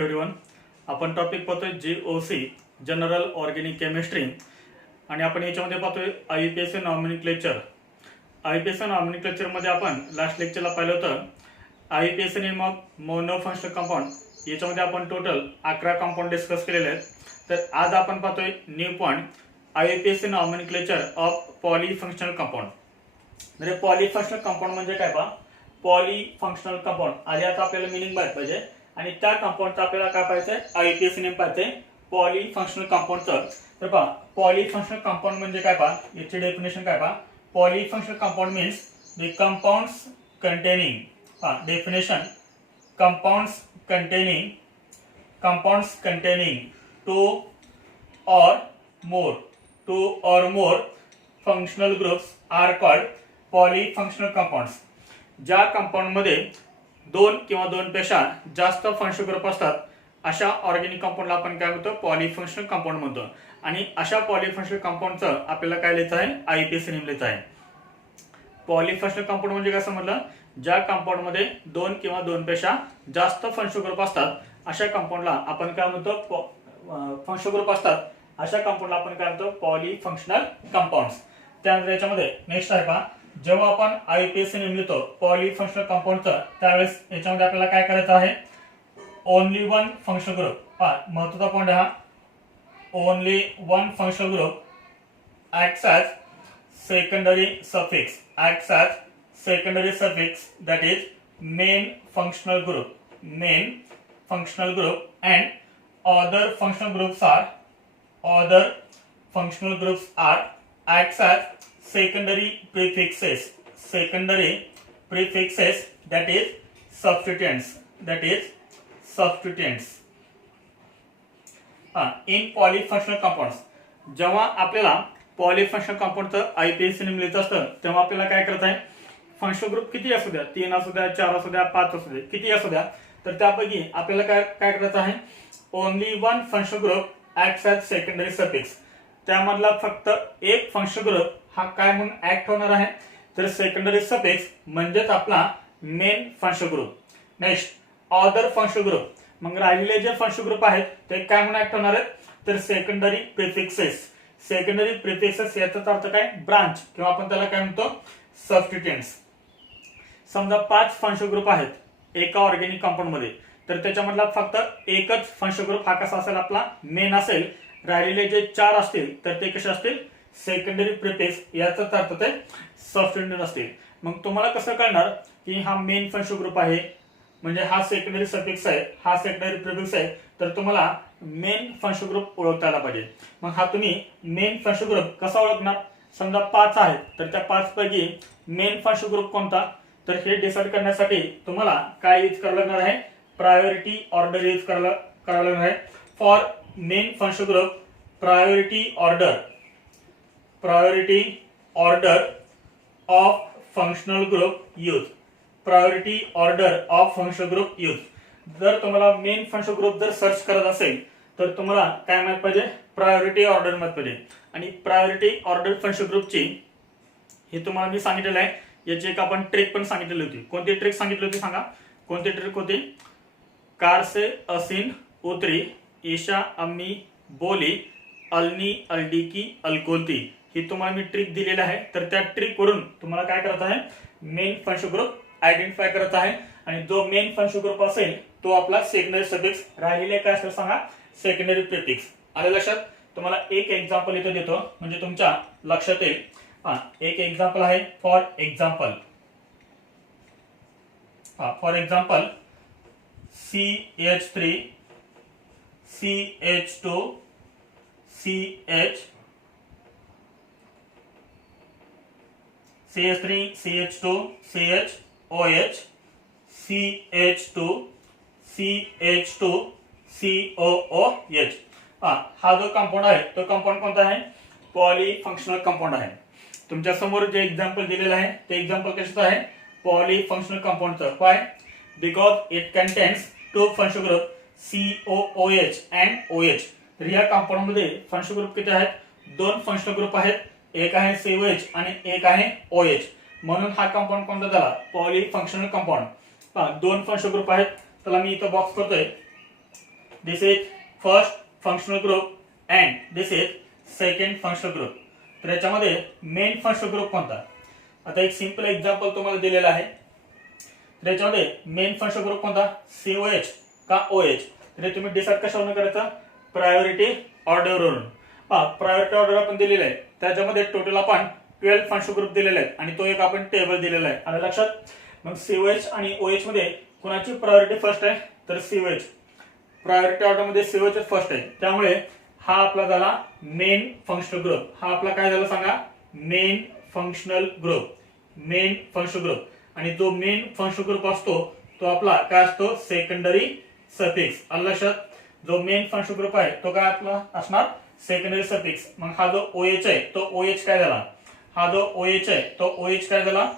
Everyone, आपण topic पाहतोय GOC general organic chemistry आणि आपण याच्यामध्ये पाहतोय IUPAC नॉमेनक्लेचर. IUPAC नॉमेनक्लेचर मध्ये आपण लास्ट लेक्चरला पाहिलं होतं IUPAC name of mono functional compound. याच्यामध्ये आपण टोटल 11 कंपाऊंड डिस्कस केलेले आहेत. तर आज आपण पाहतोय new point IUPAC nomenclature of polyfunctional compound. म्हणजे पॉलीफंक्शनल कंपाऊंड म्हणजे काय पहा, पॉलीफंक्शनल कंपाऊंड आधी आता आपल्याला मिनिंग माहित पाहिजे आणि त्या कंपाऊंडचा आपल्याला काय पाहिजे, IUPAC नेम पाहिजे पॉलीफंक्शनल कंपाऊंडचं. तर पहा पॉलीफंक्शनल कंपाऊंड म्हणजे काय पहा, याची डेफिनेशन काय पहा. Polyfunctional compound means the compounds containing, definition compounds containing two or more functional groups are called polyfunctional compounds. ज्या कंपाऊंड मध्ये दोन किंवा दोनपेक्षा जास्त फंक्शनल ग्रुप असतात अशा ऑर्गॅनिक कंपाऊंडला आपण काय म्हणतो, पॉलीफंक्शनल कंपाऊंड म्हणतो. आणि अशा पॉलीफंक्शनल कंपाऊंडचं आपल्याला काय लिहायचं आहे, IUPAC नेम लिहायचं आहे. पॉलीफंक्शनल कंपाऊंड म्हणजे काय समजलं, ज्या कंपाऊंड मध्ये दोन किंवा दोनपेक्षा जास्त फंक्शनल ग्रुप असतात अशा कंपाऊंडला आपण काय म्हणतो, फंक्शनल ग्रुप असतात अशा कंपाऊंडला आपण काय म्हणतो, पॉलीफंक्शनल कंपाऊंड्स. त्यानंतर याच्यामध्ये नेक्स्ट आहे पहा, जेव्हा आपण IUPAC नेम लिहितो पॉलीफंक्शनल कंपाऊंडचं त्यावेळेस याच्यामध्ये आपल्याला काय करायचं आहे, ओनली वन फंक्शनल ग्रुप. पहा महत्त्वाचा पॉईंट हा, only one functional group acts as secondary suffix that is main functional group and other functional groups are acts as secondary prefixes that is substituents in polyfunctional compounds. जेव्हा आपल्याला polyfunctional कंपाऊंडचं IUPAC name लिहायचं असतं तेव्हा आपल्याला काय करायचं आहे, फंक्शनल ग्रुप किती असू द्या, 3 असू द्या, 4 असू द्या, 5 असू द्या, किती असू द्या, तर त्यापैकी आपल्याला काय करायचं आहे, only one functional group acts as secondary suffix. त्यामधला फक्त एक फंक्शनल ग्रुप हा काय म्हणून ऍक्ट होणार आहे, तर सेकंडरी सफिक्स म्हणजेच आपला main functional group. Next other functional group, मग राहिलेले जे फंक्शनल ग्रुप आहेत ते काय म्हणून ऍक्ट होणार आहेत, तर सेकंडरी प्रिफिक्सेस याचा अर्थ काय, ब्रांच किंवा आपण त्याला काय म्हणतो, सबस्टिट्युएंट्स. समजा 5 फंक्शनल ग्रुप आहेत एका ऑर्गॅनिक कंपाऊंड मध्ये, तर त्याच्यामधला फक्त एकच फंक्शनल ग्रुप हा कसा असेल, आपला मेन असेल. राहिलेले जे 4 असतील तर ते कसे असतील, सेकंडरी प्रिफिक्स याचा अर्थ ते सबस्टिट्युएंट असतील. मग तुम्हाला कसं कळणार की हा मेन फंक्शनल ग्रुप आहे म्हणजे हा सेकंडरी सफिक्स आहे, हा सेकंडरी प्रिफिक्स आहे, तर तुम्हाला मेन फंक्शनल ग्रुप ओळखता आला पाहिजे. मग हा तुम्ही मेन फंक्शनल ग्रुप कसा ओळखणार, समजा 5 आहेत तर त्या 5 पैकी मेन फंक्शनल ग्रुप कोणता, तर हे डिसाइड करण्यासाठी तुम्हाला काय यूज करावं लागणार आहे, प्रायोरिटी ऑर्डर यूज करावं लागणार आहे. For main functional group priority order of functional group use. जर तुम्हाला मेन फंक्शनल ग्रुप जर सर्च करत असेल तर तुम्हाला काय माहित पाहिजे, प्रायोरिटी ऑर्डर माहित पाहिजे. आणि प्रायोरिटी ऑर्डर फंक्शनल ग्रुपची हे तुम्हाला मी सांगितलेलं आहे, याची एक आपण ट्रिक पण सांगितलेली होती. कोणती ट्रिक सांगितली होती सांगा, कोणती ट्रिक होती, कार से असिन उतरी, ईशा अम्मी बोली, अलनी अल्डिकी अलकोलती. ही तुम्हाला मी ट्रिक दिलेली आहे. तर त्या ट्रिक वरून तुम्हाला काय करायचं आहे, मेन फंक्शनल ग्रुप आयडेंटिफाय करायचा आहे. आणि जो मेन फंक्शनल ग्रुप असेल तो आपला सेकंडरी सफिक्स, राहिलेले काय असेल सांगा, सेकंडरी प्रिफिक्स. आले लक्षात. तुम्हाला एक एक्झाम्पल इथे देतो म्हणजे तुमच्या लक्षात येईल. एक एक्झाम्पल आहे, for example CH3 CH2 CH3 CH2 CH2COOH. हा जो कंपाऊंड आहे तो कंपाऊंड कोणता आहे, पॉलीफंक्शनल कंपाऊंड आहे. तुमच्या समोर जे एक्झाम्पल दिलेलं आहे ते एक्झाम्पल कशाचं आहे, पॉलीफंक्शनल कंपाऊंडचं. Why, because it contains 2 functional group COOH and OH. तर या कंपाऊंड मध्ये फंक्शनल ग्रुप किती आहेत, 2 फंक्शनल ग्रुप आहेत, एक आहे COH आणि एक आहे OH. म्हणून हा कंपाऊंड कोणता झाला, पॉलीफंक्शनल कंपाऊंड. 2 फंक्शनल ग्रुप आहेत. त्याला मी इथं बॉक्स करतोय. This is first functional group and this is second functional group. तर याच्यामध्ये मेन फंक्शनल ग्रुप कोणता? आता एक सिंपल एक्झाम्पल तुम्हाला दिलेलं आहे. तर याच्यामध्ये मेन फंक्शनल ग्रुप कोणता? COH का OH? तर तुम्ही डिसाईड कशावरून करायचं? प्रायोरिटी ऑर्डरवरून. प्रायोरिटी ऑर्डर आपण दिलेला आहे, त्याच्यामध्ये टोटल आपण 12 फंक्शनल ग्रुप दिलेले आहेत आणि तो एक आपण टेबल दिलेला आहे. आलं लक्षात? मग COH आणि OH मध्ये कोणाची प्रायोरिटी फर्स्ट आहे? तर COH. प्रायोरिटी ऑर्डर मध्ये COH फर्स्ट आहे, त्यामुळे हा आपला झाला मेन फंक्शनल ग्रुप. हा आपला काय झाला सांगा? Main functional group. Main functional group. आणि जो मेन फंक्शनल ग्रुप असतो तो आपला काय असतो? Secondary suffix. आलं लक्षात? जो मेन फंक्शनल ग्रुप आहे तो काय आपला असणार? Secondary suffix. मग हा जो OH आहे तो OH काय झाला? हा जो OH आहे तो OH काय झाला?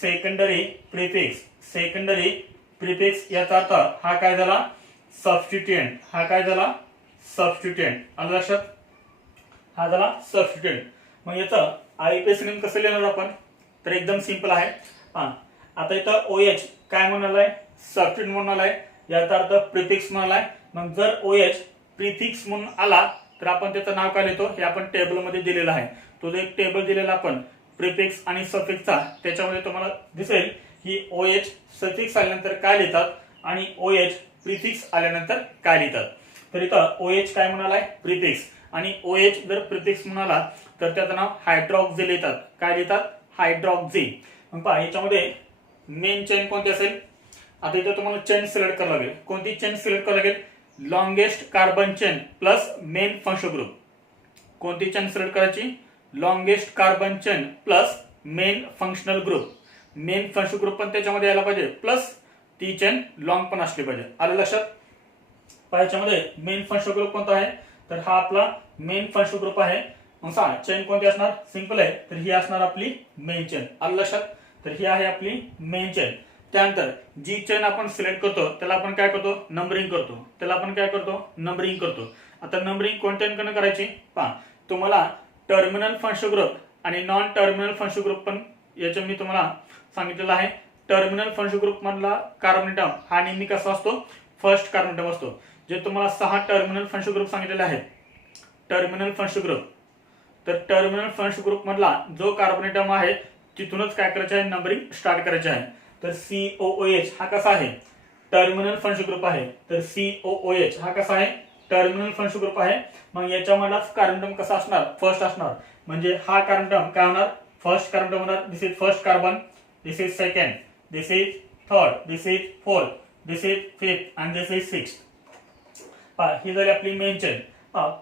Secondary prefix. सेकंडरी प्रिफिक्स याचा अर्थ हा काय झाला? सबस्टिट्यूएंट. हा काय झाला? सबस्टिट्यूएंट. आलं लक्षात? हा झाला सबस्टिट्यूएंट. मग याचं IUPAC नेम कसं लिहिणार आपण? तर एकदम सिंपल आहे. आता इथं OH काय म्हणालाय? सबस्टिट्यूएंट म्हणून आलाय, याचा अर्थ प्रिफिक्स म्हणालाय. मग जर OH प्रिफिक्स म्हणून आला तर आपण त्याचं नाव काय लिहितो? हे आपण टेबल मध्ये दिलेलं आहे. तो जो एक टेबल दिलेला आपण प्रिफिक्स आणि सफिक्सचा, त्याच्यामध्ये तुम्हाला दिसेल की OH सफिक्स आल्यानंतर काय लिहितात आणि OH प्रिफिक्स आल्यानंतर काय लिहितात. तर इथं OH काय म्हणालाय? प्रिफिक्स. आणि OH जर प्रिफिक्स म्हणाला तर त्याचं नाव हायड्रॉक्झी लिहितात. काय लिहितात? हायड्रॉक्झी. मग पहा याच्यामध्ये मेन चेन कोणती असेल? आता इथं तुम्हाला चेन सिलेक्ट करावं लागेल. कोणती चेन सिलेक्ट करावं लागेल? Longest carbon chain plus main functional group. कोणती चेन सिलेक्ट करायची? Longest carbon chain plus main functional group. Main functional group पण त्याच्यामध्ये यायला पाहिजे, प्लस ती चेन लॉंग पण असली पाहिजे. आलं लक्षात? याच्यामध्ये मेन फंक्शनल ग्रुप कोणता आहे? तर हा आपला मेन फंक्शनल ग्रुप आहे. मग सांगा चेन कोणती असणार? सिंपल आहे, तर ही असणार आपली मेन चेन. आलं लक्षात? तर ही आहे आपली मेन चेन. त्यानंतर जी चेन आपण सिलेक्ट करतो त्याला आपण काय करतो? नंबरिंग करतो. त्याला आपण काय करतो? नंबरिंग करतो. आता नंबरिंग कोणत्या अंकाने करायची? पहा तुम्हाला टर्मिनल फंक्शनल ग्रुप आणि नॉन टर्मिनल फंक्शनल ग्रुप पण याचं मी तुम्हाला सांगितलेलं आहे. टर्मिनल फंक्शनल ग्रुप मधला कार्बन ॲटम हा नेहमी कसा असतो? फर्स्ट कार्बन ॲटम असतो. जे तुम्हाला 6 टर्मिनल फंक्शनल ग्रुप सांगितलेले आहेत, टर्मिनल फंक्शनल ग्रुप, तर टर्मिनल फंक्शनल ग्रुप मधला जो कार्बन ॲटम आहे तिथूनच काय करायचं आहे? नंबरिंग स्टार्ट करायचे आहे. तर COOH हा कसा आहे? टर्मिनल फंक्शनल ग्रुप आहे. तर COOH हा कसा आहे? टर्मिनल फंक्शनल ग्रुप आहे. मग याच्यामधलाच कार्बन ॲटम कसा असणार? फर्स्ट असणार. म्हणजे हा कार्बन ॲटम काय होणार? फर्स्ट कार्बन ॲटम होणार. This is first carbon, this is second, this is third, this is fourth, this is fifth आणि दिस इज सिक्स्थ. ही झाली आपली मेन चेन.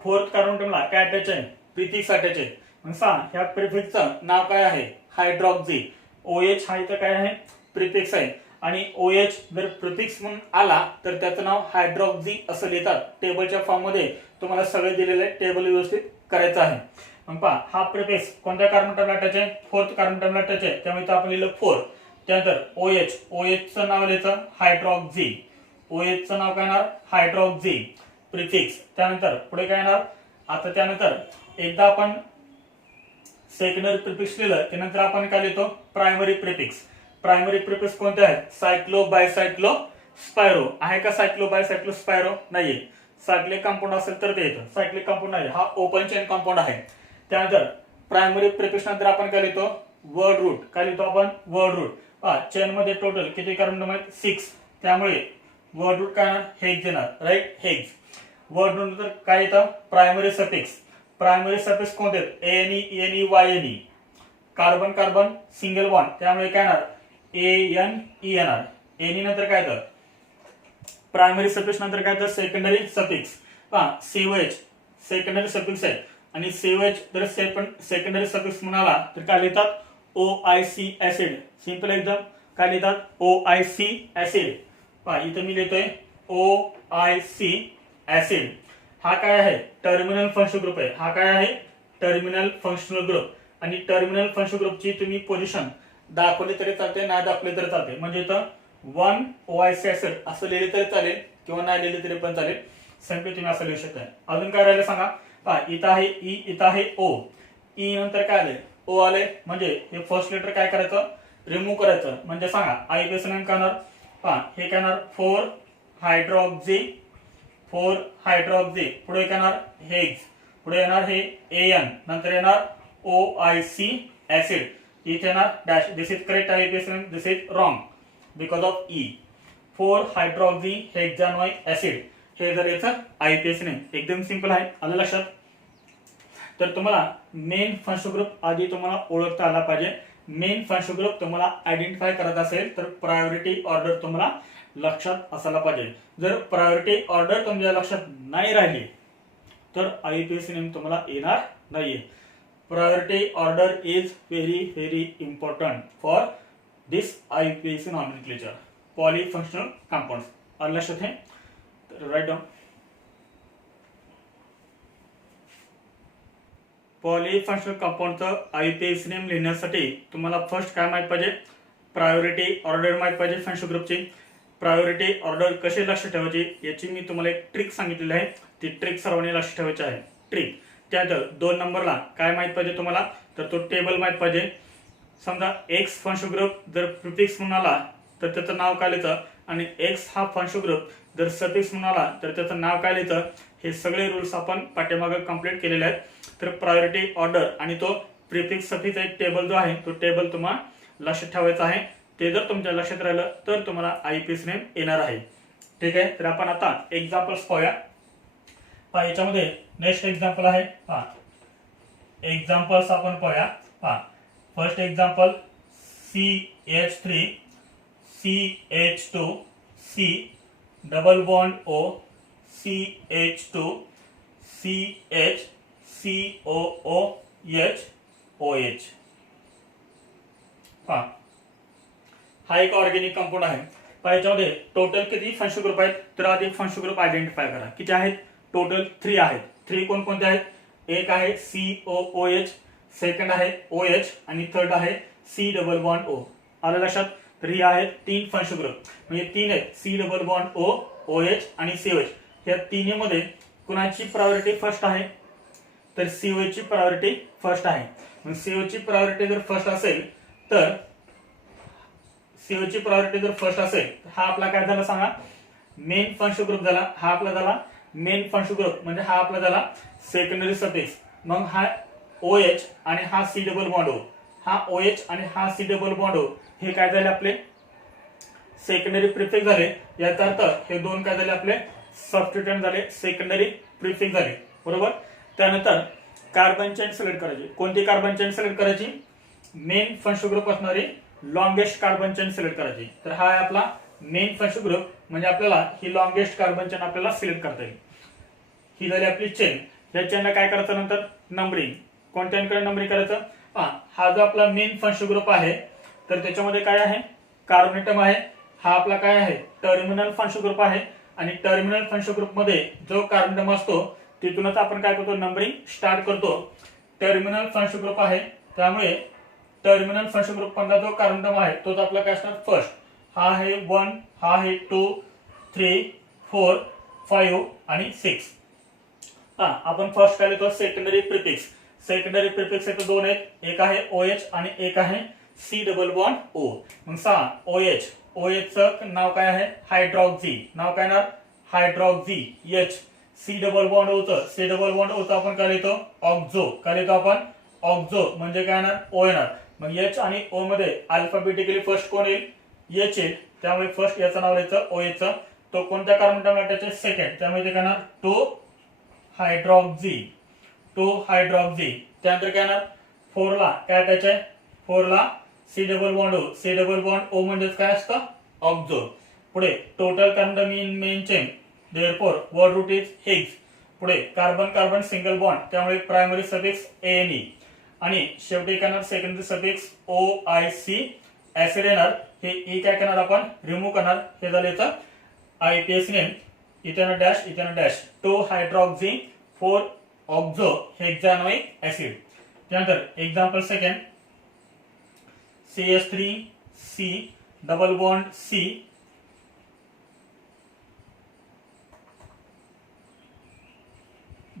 फोर्थ कार्बन ॲटमला काय अटॅच आहे? प्रिफिक्स अटॅच आहे. मग सांग ह्या प्रिफिक्सचं नाव काय आहे? हायड्रॉक्झी. OH हा इथं काय आहे? प्रिफिक्स आहे. आणि OH जर प्रिफिक्स म्हणून आला तर त्याचं नाव हायड्रॉक्झी असं लिहितात. टेबलच्या फॉर्म मध्ये तुम्हाला सगळे दिलेले टेबल व्यवस्थित करायचं आहे. मग पहा हा प्रिफिक्स कोणत्या कार्बन ॲटमला अटॅच आहे? फोर्थ कार्बन ॲटमला अटॅच आहे, त्यामुळे इथं आपण लिहिलं 4. त्यानंतर OH चं नाव लिहायचं हायड्रॉक्झी. OH चं नाव काय येणार? Hydroxy prefix. त्यानंतर पुढे काय येणार? आता त्यानंतर एकदा आपण सेकंडरी प्रिफिक्स लिहिलं त्यानंतर आपण काय लिहितो? Primary prefix. प्रायमरी प्रिफिक्स कोणते आहेत? सायक्लो बायसायक्लो स्पायरो. आहे का सायक्लो बायसायक्लो स्पायरो? नाहीये. सायक्लिक कंपाऊंड असेल तर ते येतं. सायक्लिक कंपाऊंड आहे, हा ओपन चेन कंपाऊंड आहे. त्यानंतर प्रायमरी प्रिफिक्स नंतर आपण काय लिहितो? Word root. काय लिहितो आपण? Word root. चेन मध्ये टोटल किती कार्बन ॲटम आहेत? 6. त्यामुळे वर्ड रूट काय येणार? हेक्स येणार. राईट? हेक्स. वर्ड रूट नंतर काय येतं? Primary suffix. प्रायमरी सफिक्स कोणते आहेत? ANE, ENE, YNE. Carbon carbon single bond, त्यामुळे काय येणार? ANE येणार. ANE नंतर काय येतं? प्रायमरी सफिक्स नंतर काय येतं? Secondary suffix. COH secondary suffix आहे आणि COH जर सेकंडरी सफिक्स म्हणाला तर काय लिहितात? OIC acid. सिंपल एकदम. काय लिहितात? OIC acid. इथं मी लिहितोय OIC ऍसिड. हा काय आहे? टर्मिनल फंक्शनल ग्रुप आहे. हा काय आहे? Terminal functional group. आणि टर्मिनल फंक्शनल ग्रुपची तुम्ही पोझिशन दाखवली तरी चालते, नाही दाखवली तरी चालते. म्हणजे इथं 1 OIC ऍसिड असं लिहिले तरी चालेल किंवा नाही लिहिले तरी पण चालेल. सिंपली तुम्ही असं लिहू शकता. अजून काय राहिलं सांगा? इथं आहे E, इथं आहे O. E नंतर काय आले? O आले. म्हणजे हे फर्स्ट लेटर काय करायचं? रिमूव्ह करायचं. म्हणजे सांगा IUPAC नेम काय होणार? हे काय होणार? 4 हायड्रॉक्झी 4 हायड्रॉक्सी, पुढे येणार हेक्स, पुढे येणार हे AN, नंतर येणार OIC ऍसिड, इथे येणार dash. This is correct IUPAC name, this is wrong because of E. 4 hydroxy hexanoic acid हे जर याचं IUPAC नेम. एकदम सिंपल आहे, आलं लक्षात. तर तुम्हाला मेन फंक्शनल ग्रुप आधी तुम्हाला ओळखता आला पाहिजे. मेन फंक्शनल ग्रुप तुम्हाला आयडेंटिफाय करायचा असेल तर प्रायोरिटी ऑर्डर तुम्हाला लक्षात असायला पाहिजे. जर प्रायोरिटी ऑर्डर तुमच्या लक्षात नाही राहिली तर IUPAC नेम तुम्हाला येणार नाहीये. Priority order is very very important for this IUPAC nomenclature polyfunctional compounds. आलं लक्षात आहे. तर राईट डाऊन. पॉलीफंक्शनल कंपाऊंडचं IUPAC नेम लिहिण्यासाठी तुम्हाला फर्स्ट काय माहित पाहिजे, प्रायोरिटी ऑर्डर माहित पाहिजे फंक्शनल ग्रुपची. प्रायोरिटी ऑर्डर कशी लक्ष ठेवायची याची मी तुम्हाला एक ट्रिक सांगितलेली आहे, ती ट्रिक सर्वांनी लक्ष ठेवायची आहे. ट्रिक त्यात 2 नंबरला काय माहित पाहिजे तुम्हाला, तर तो टेबल माहित पाहिजे. समजा एक्स फंक्शनल ग्रुप जर प्रिफिक्स म्हणून आला तर त्याचं नाव काय लिहायचं, आणि एक्स हा फंक्शनल ग्रुप जर सफिक्स म्हणून आला तर त्याचं नाव काय लिहायचं. हे सगळे रूल्स आपण पाठीमागे कंप्लीट केलेले आहेत. तर प्रायोरिटी ऑर्डर आणि तो प्रिफिक्स सफिक्स एक टेबल जो आहे तो टेबल तुम्हाला लक्षात ठेवायचा आहे. ते जर तुमच्या लक्षात राहिलं तर तुम्हाला IUPAC नेम येणार आहे. ठीक आहे. तर आपण आता एक्झाम्पल्स पाहूया. पहा याच्यामध्ये नेक्स्ट एक्झाम्पल आहे. पहा एक्झाम्पल्स आपण पाहूया. पहा first example CH3 CH2 C double bond O CH2 CH COOH OH. पहा हा एक ऑर्गेनिक कंपाऊंड आहे. पहा याच्यामध्ये टोटल किती फंक्शनल ग्रुप आहेत, तर आधी फंक्शनल ग्रुप आयडेंटिफाय करा. किती आहेत, टोटल 3 आहेत. 3 कोणकोणते आहेत, एक आहे COOH, सेकंड आहे OH आणि थर्ड आहे C डबल बॉन्ड O. आलं लक्षात. तर ही आहेत 3 फंक्शनल ग्रुप, म्हणजे 3 आहेत C double bond O, OH आणि COH. या तिन्हीमध्ये कुणाची प्रायोरिटी फर्स्ट आहे, तर COH ची प्रायोरिटी फर्स्ट आहे. मग COH ची प्रायोरिटी जर फर्स्ट असेल तर COH ची प्रायोरिटी जर फर्स्ट असेल तर हा आपला काय झाला सांगा, मेन फंक्शनल ग्रुप झाला. हा आपला झाला मेन फंक्शनल ग्रुप, म्हणजे हा आपला झाला सेकंडरी सफिक्स. मग हा OH आणि हा C डबल बॉन्ड O, हा OH आणि हा C डबल बॉन्ड O हे काय झाले आपले सेकंडरी प्रिफिक्स झाले. याचा अर्थ हे दोन काय झाले आपले सबस्टिट्यूएंट झाले, सेकंडरी प्रिफिक्स झाले. बरोबर. त्यानंतर कार्बन चेन सिलेक्ट करायची. कोणती कार्बन चेन सिलेक्ट करायची, मेन फंक्शनल ग्रुप असणारी लॉंगेस्ट कार्बन चेन सिलेक्ट करायची. तर हा आहे आपला मेन फंक्शनल ग्रुप, म्हणजे आपल्याला ही लॉंगेस्ट कार्बन चेन आपल्याला सिलेक्ट करता येईल. ही झाली आपली चेन. या चेनला काय करायचं नंतर नंबरिंग. कोणत्याकडे नंबरिंग करायचं, हा जो आपला मेन फंक्शनल ग्रुप आहे तर त्याच्यामध्ये काय आहे, कार्बोनेटम आहे. हा आपला काय आहे, टर्मिनल फंक्शनल ग्रुप आहे. आणि टर्मिनल फंक्शनल ग्रुप मध्ये जो कार्बोनेटम असतो तिथूनच आपण काय करतो, नंबरिंग स्टार्ट करतो. टर्मिनल फंक्शनल ग्रुप आहे त्यामुळे टर्मिनल फंक्शनल ग्रुप मधला जो कार्बोनेटम आहे तोच आपला काय असणार फर्स्ट. हा आहे 1, हा आहे 2, 3, 4, 5 आणि 6. आपण फर्स्ट काय लिहितो, सेकंडरी प्रिफिक्स. सेकंडरी प्रिफिक्स इथे 2 आहेत, एक आहे OH आणि एक आहे C डबल बॉन्ड O. मग 6 OH. OH चं नाव काय आहे, हायड्रॉक्सी. नाव काय ना, hydroxy H. C double bond O चं, C डबल बॉन्ड O चं आपण काय लिहितो, ऑक्झो. काय लिहितो आपण, ऑक्झो. म्हणजे काय येणार, O येणार. मग H आणि O मध्ये अल्फाबेटिकली फर्स्ट कोण येईल, H येईल. त्यामुळे फर्स्ट याचं नाव लिहायचं OH चं. तो कोणत्या कार्बन अटॅच आहे, सेकंड. त्यामुळे ते काय येणार 2 हायड्रॉक्सी. 2 हायड्रॉक्सी. त्यानंतर काय येणार 4 ला काय अटॅच आहे, 4 ला C double bond O. C double bond O म्हणजे काय असतं, ऑक्झो. पुढे total carbon in main chain, therefore word root is hex. पुढे कार्बन कार्बन सिंगल बॉन्ड, त्यामुळे प्रायमरी सफिक्स ANE. आणि शेवटी काय येणार सेकंडरी सफिक्स OIC ऍसिड येणार. हे E काय करणार आपण रिमूव्ह करणार. हे झाले याचं IUPAC नेम. इथेनं डॅश, इथेनं dash. 2 hydroxy 4 oxo hexanoic acid. त्यानंतर example second CH3 C double bond C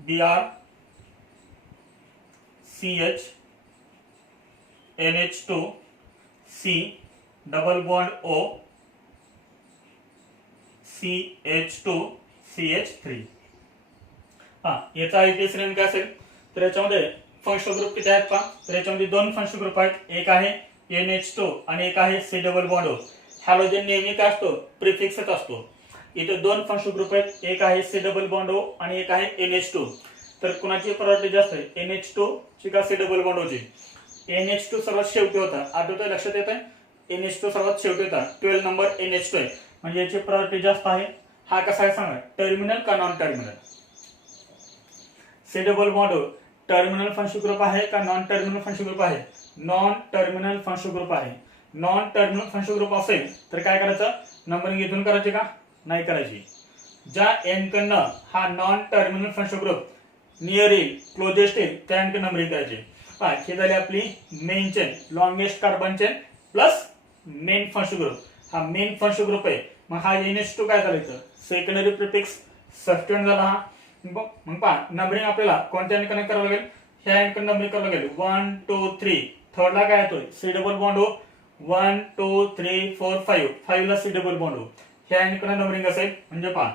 Br CH NH2 C double bond O CH2 CH3. हा, याचा आयपीएस नेम काय असेल तर याच्यामध्ये फंक्शनल ग्रुप किती आहेत पहा. तर याच्यामध्ये दोन फंक्शनल ग्रुप आहेत, एक आहे NH2 आणि एक आहे C double bond O. Halogen नेहमी काय असतो प्रिफिक्सच असतो. इथे दोन फंक्शनल ग्रुप आहेत, एक आहे C डबल बॉन्ड O आणि एक आहे NH2. तर कुणाची प्रायोरिटी जास्त आहे, NH2 ची का C डबल बॉन्ड O ची. NH2 सर्वात शेवटी होता, आठवतोय लक्षात येत आहे. NH2 सर्वात शेवटी होता, 12 नंबर NH2 आहे, म्हणजे याची प्रायोरिटी जास्त आहे. हा कसा आहे सांगा, टर्मिनल का non terminal. C double bond O terminal functional group आहे का नॉन टर्मिनल फंक्शनल ग्रुप आहे. नॉन टर्मिनल फंक्शनल ग्रुप आहे. नॉन टर्मिनल फंक्शनल ग्रुप असेल तर काय करायचं, नंबरिंग इथून करायची का नाही करायची. ज्या एन कडनं हा non terminal functional group near येईल क्लोजेस्ट येईल त्या एन नंबरिंग करायची. ही झाली आपली main chain, longest carbon chain plus main functional group. हा मेन फंक्शनल ग्रुप आहे. मग हा NH2 काय करायचं, सेकंडरी प्रिफिक्स सबस्टिट्यूट झाला हा. मग पहा नंबरिंग आपल्याला कोणत्या एन कनेक्ट करावं लागेल, ह्या एन कडे नंबरिंग करावं लागेल 1 2 3. थर्ड ला काय येतोय C डबल बॉन्ड O 1 2 3 4 5. 5 ला C डबल बॉन्ड O. ह्या एन कडे नंबरिंग असेल म्हणजे पहा,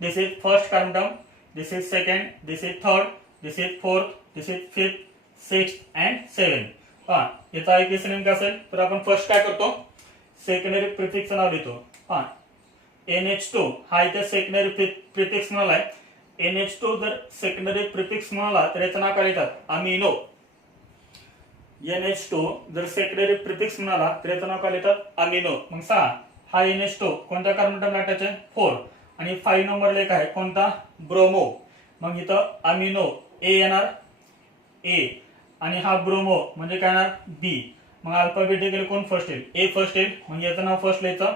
this is first carbon term, this is second, this is third, this is fourth, this is fifth, sixth and seventh. पहा याचा आयपीएस नेम काय असेल तर आपण फर्स्ट काय करतो, सेकंडरी प्रिफिक्स नाव लिहितो. पहा NH2 हा इथे सेकंडरी प्रिफिक्स म्हणालाय. NH2 जर सेकंडरी प्रिफिक्स म्हणाला तर याचं नाव काय लिहितात, अमिनो. NH2 जर सेकंडरी प्रिफिक्स म्हणाला तर याचं नाव काय लिहितात, अमिनो. मग 6 हा NH2 कोणत्या कार्बन टर्मला अटॅच आहे, 4. आणि 5 नंबरला एक आहे कोणता, ब्रोमो. मग इथं अमिनो A येणार A, आणि हा ब्रोमो म्हणजे काय येणार B. मग अल्फाबेटिकली कोण फर्स्ट येईल, A फर्स्ट येईल. मग याचं नाव फर्स्ट लिहायचं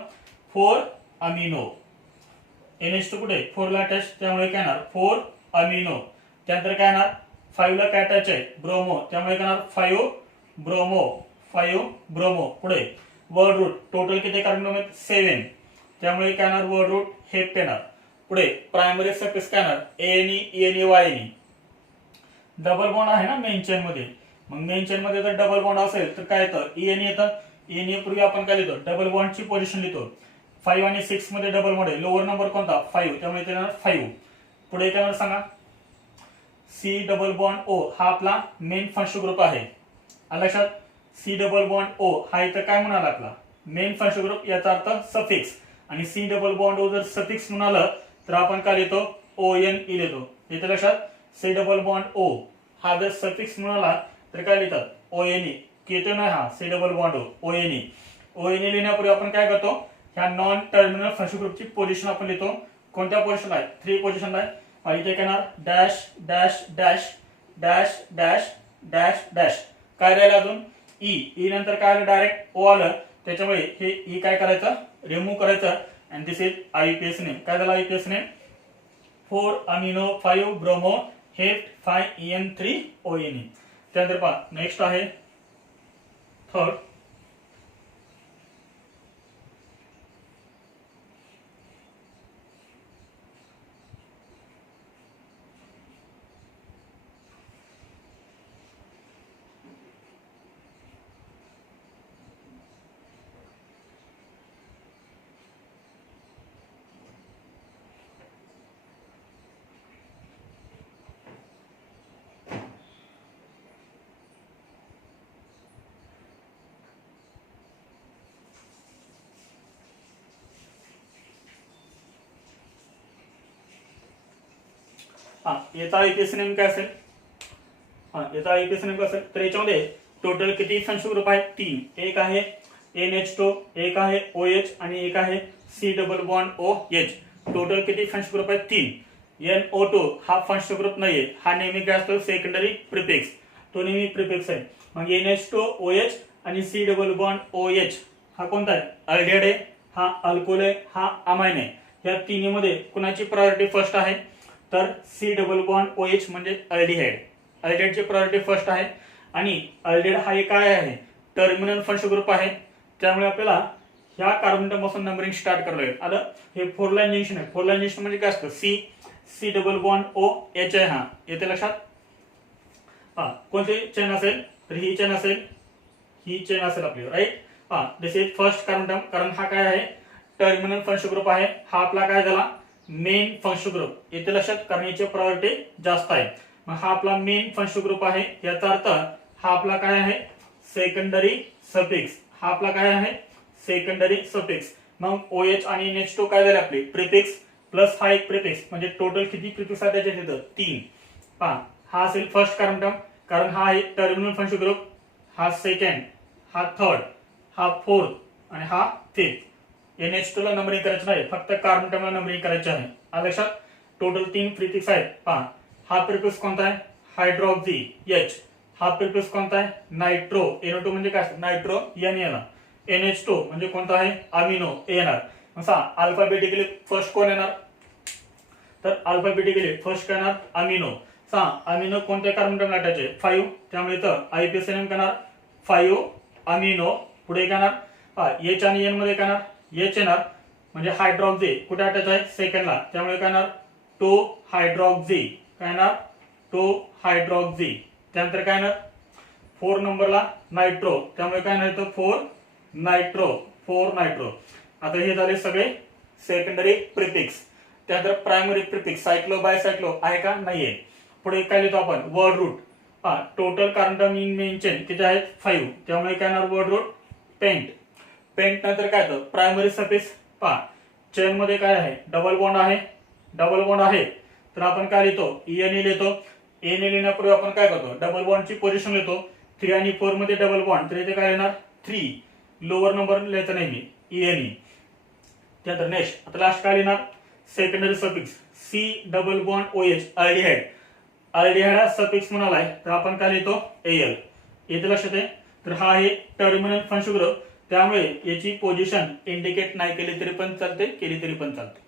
4 अमिनो. NH2 कुठे 4 ला अटॅच, त्यामुळे काय येणार 4 अमिनो. त्यानंतर काय येणार 5 ला काय अटॅच आहे, ब्रोमो, त्यामुळे काय येणार 5 ब्रोमो. 5 ब्रोमो. पुढे वर्ड रूट, टोटल किती कार्बन आहेत 7, त्यामुळे काय येणार वर्ड रूट हेप्ट येणार. पुढे प्रायमरी सफिक्स काय येणार ANE ENE YNE. Double bond आहे ना मेन चेन मध्ये, मग मेन चेन मध्ये जर डबल बॉन्ड असेल तर काय येतं ENE येतं. ENE पूर्वी आपण काय लिहितो, डबल बॉन्डची पोझिशन लिहितो. 5 आणि 6 मध्ये डबल बॉन्ड आहे, लोअर नंबर कोणता 5, त्यामुळे इथे येणार 5. पुढे काय येणार सांगा, C डबल बॉन्ड O हा आपला मेन फंक्शनल ग्रुप आहे. लक्षात, C डबल बॉन्ड O हा इथं काय म्हणाला आपला मेन फंक्शनल ग्रुप, याचा अर्थ सफिक्स. आणि C डबल बॉन्ड O जर सफिक्स म्हणालं तर आपण काय लिहितो ONE लिहितो. इथे लक्षात, C डबल बॉन्ड O हा जर सफिक्स म्हणाला तर काय लिहितात ONE. येतो ना हा C double bond O ONE. ONE लिहिण्यापूर्वी आपण काय करतो, ह्या नॉन टर्मिनल फंक्शनल ग्रुपची पोझिशन आपण लिहितो. कोणत्या पोझिशनला आहे, 3 पोझिशनला आहे. इथे काय येणार dash dash dash dash dash dash dash. काय राहिलं अजून E नंतर काय आलं डायरेक्ट O आलं, त्याच्यामुळे हे E काय करायचं रिमूव्ह करायचं. And this is IPS name. काय झालं IPS name, 4 amino 5 bromo hept 5 EN3 ONE. त्यानंतर पहा नेक्स्ट आहे थर्ड. याचा आयपीएस नेम काय असेल, याचा आयपीएस नेम काय असेल तर याच्यामध्ये टोटल किती फंक्शनल ग्रुप आहेत, 3. एक आहे NH2, एक आहे OH आणि एक आहे C double bond OH. Total किती फंक्शनल ग्रुप आहेत, 3. NO2 हा फंक्शनल ग्रुप नाहीये, हा नेहमी काय असतो सेकंडरी प्रिफिक्स, तो नेहमी प्रिफिक्स आहे. मग NH2 OH आणि C डबल बॉन्ड OH हा कोणता आहे, अल्डिहाइड आहे, हा अल्कोहोल आहे, हा अमाइन आहे. या तिन्ही मध्ये कुणाची प्रायोरिटी फर्स्ट आहे तर C डबल बॉन्ड OH म्हणजे अल्डिहाइड. अल्डिहाइडची प्रायोरिटी फर्स्ट आहे. आणि अल्डिहाइड हा एक काय आहे टर्मिनल फंक्शनल ग्रुप आहे, त्यामुळे आपल्याला ह्या कार्बन पासून नंबरिंग स्टार्ट करावं लागेल. आलं, हे 4 लाईन जंक्शन आहे. 4 लाईन जंक्शन म्हणजे काय असतं C डबल बॉन्ड OH आहे. हा येते लक्षात. कोणती चेन असेल तर ही चेन असेल, ही चेन असेल आपली, right. This is first carbon term, कारण हा काय आहे टर्मिनल फंक्शनल ग्रुप आहे. हा आपला काय झाला मेन फंक्शन ग्रुप येथे लक्षात करण्याची प्रायोरिटी जास्त आहे. मग हा आपला मेन फंक्शन ग्रुप आहे, याचा अर्थ हा आपला काय आहे सेकंडरी सफिक्स. हा आपला काय आहे सेकंडरी सफिक्स. मग OH आणि NH2 काय झाले आपले प्रिफिक्स प्लस हा एक प्रिफिक्स, म्हणजे टोटल किती प्रिफिक्स आहेत त्याच्या तिथं 3. पहा हा असेल फर्स्ट कार्बन टर्म, कारण हा आहे टर्मिनल फंक्शन ग्रुप, हा सेकंड, हा थर्ड, हा फोर्थ आणि हा फिफ्थ. NH2 ला नंबरिंग करायचं नाही, फक्त कार्बन टर्मला नंबरिंग करायचे आहे. आलं लक्षात. टोटल 3 प्रिफिक्स आहेत. पहा हा प्रिफिक्स कोणता आहे हायड्रॉक्सी H. हा प्रिफिक्स कोणता आहे नायट्रो NO2 म्हणजे काय नायट्रो NaN. NH2 म्हणजे कोणता आहे अमिनो ANR. असा अल्फाबेटिकली फर्स्ट कोण येणार, तर अल्फाबेटिकली फर्स्ट काय येणार अमिनो. अमिनो कोणत्या कार्बन टर्मला अटॅच आहे 5, त्यामुळे इथं IUPAC नेम करणार 5 अमिनो. पुढे काय येणार H आणि N मध्ये काय येणार H येणार, म्हणजे हायड्रॉक्सी कुठे अटॅच आहे सेकंडला, त्यामुळे काय येणार 2 हायड्रॉक्सी. काय येणार 2 हायड्रॉक्सी. त्यानंतर काय येणार 4 नंबरला नायट्रो, त्यामुळे काय येणार इथं 4 नायट्रो 4 नायट्रो. आता हे झाले सगळे सेकंडरी प्रिफिक्स. त्यानंतर प्रायमरी प्रिफिक्स सायक्लो बायसायक्लो आहे का नाहीये. पुढे काय लिहितो आपण word root. Total carbon term in main chain किती आहेत 5, त्यामुळे काय येणार वर्ड रूट पेंट. पेंट नंतर काय येतं प्रायमरी सफिक्स. पहा चेन मध्ये काय आहे डबल बॉन्ड आहे, डबल बॉन्ड आहे तर आपण काय लिहितो ENE लिहितो. ENE लिहिण्यापूर्वी आपण काय करतो डबल बॉन्डची पोझिशन लिहितो. 3 आणि 4 मध्ये डबल बॉन्ड, तर इथे काय येणार 3 लोअर नंबर लिहायचा नाही मी ENE. त्यानंतर नेक्स्ट आता लास्ट काय लिहिणार secondary suffix C double bond OH aldehyde. Aldehyde हा सफिक्स म्हणालाय तर आपण काय लिहितो AL. येथे लक्षात आहे. तर हा आहे टर्मिनल फंक्शन ग्रुप, त्यामुळे याची पोझिशन इंडिकेट नाही केली तरी पण चालते, केली तरी पण चालते.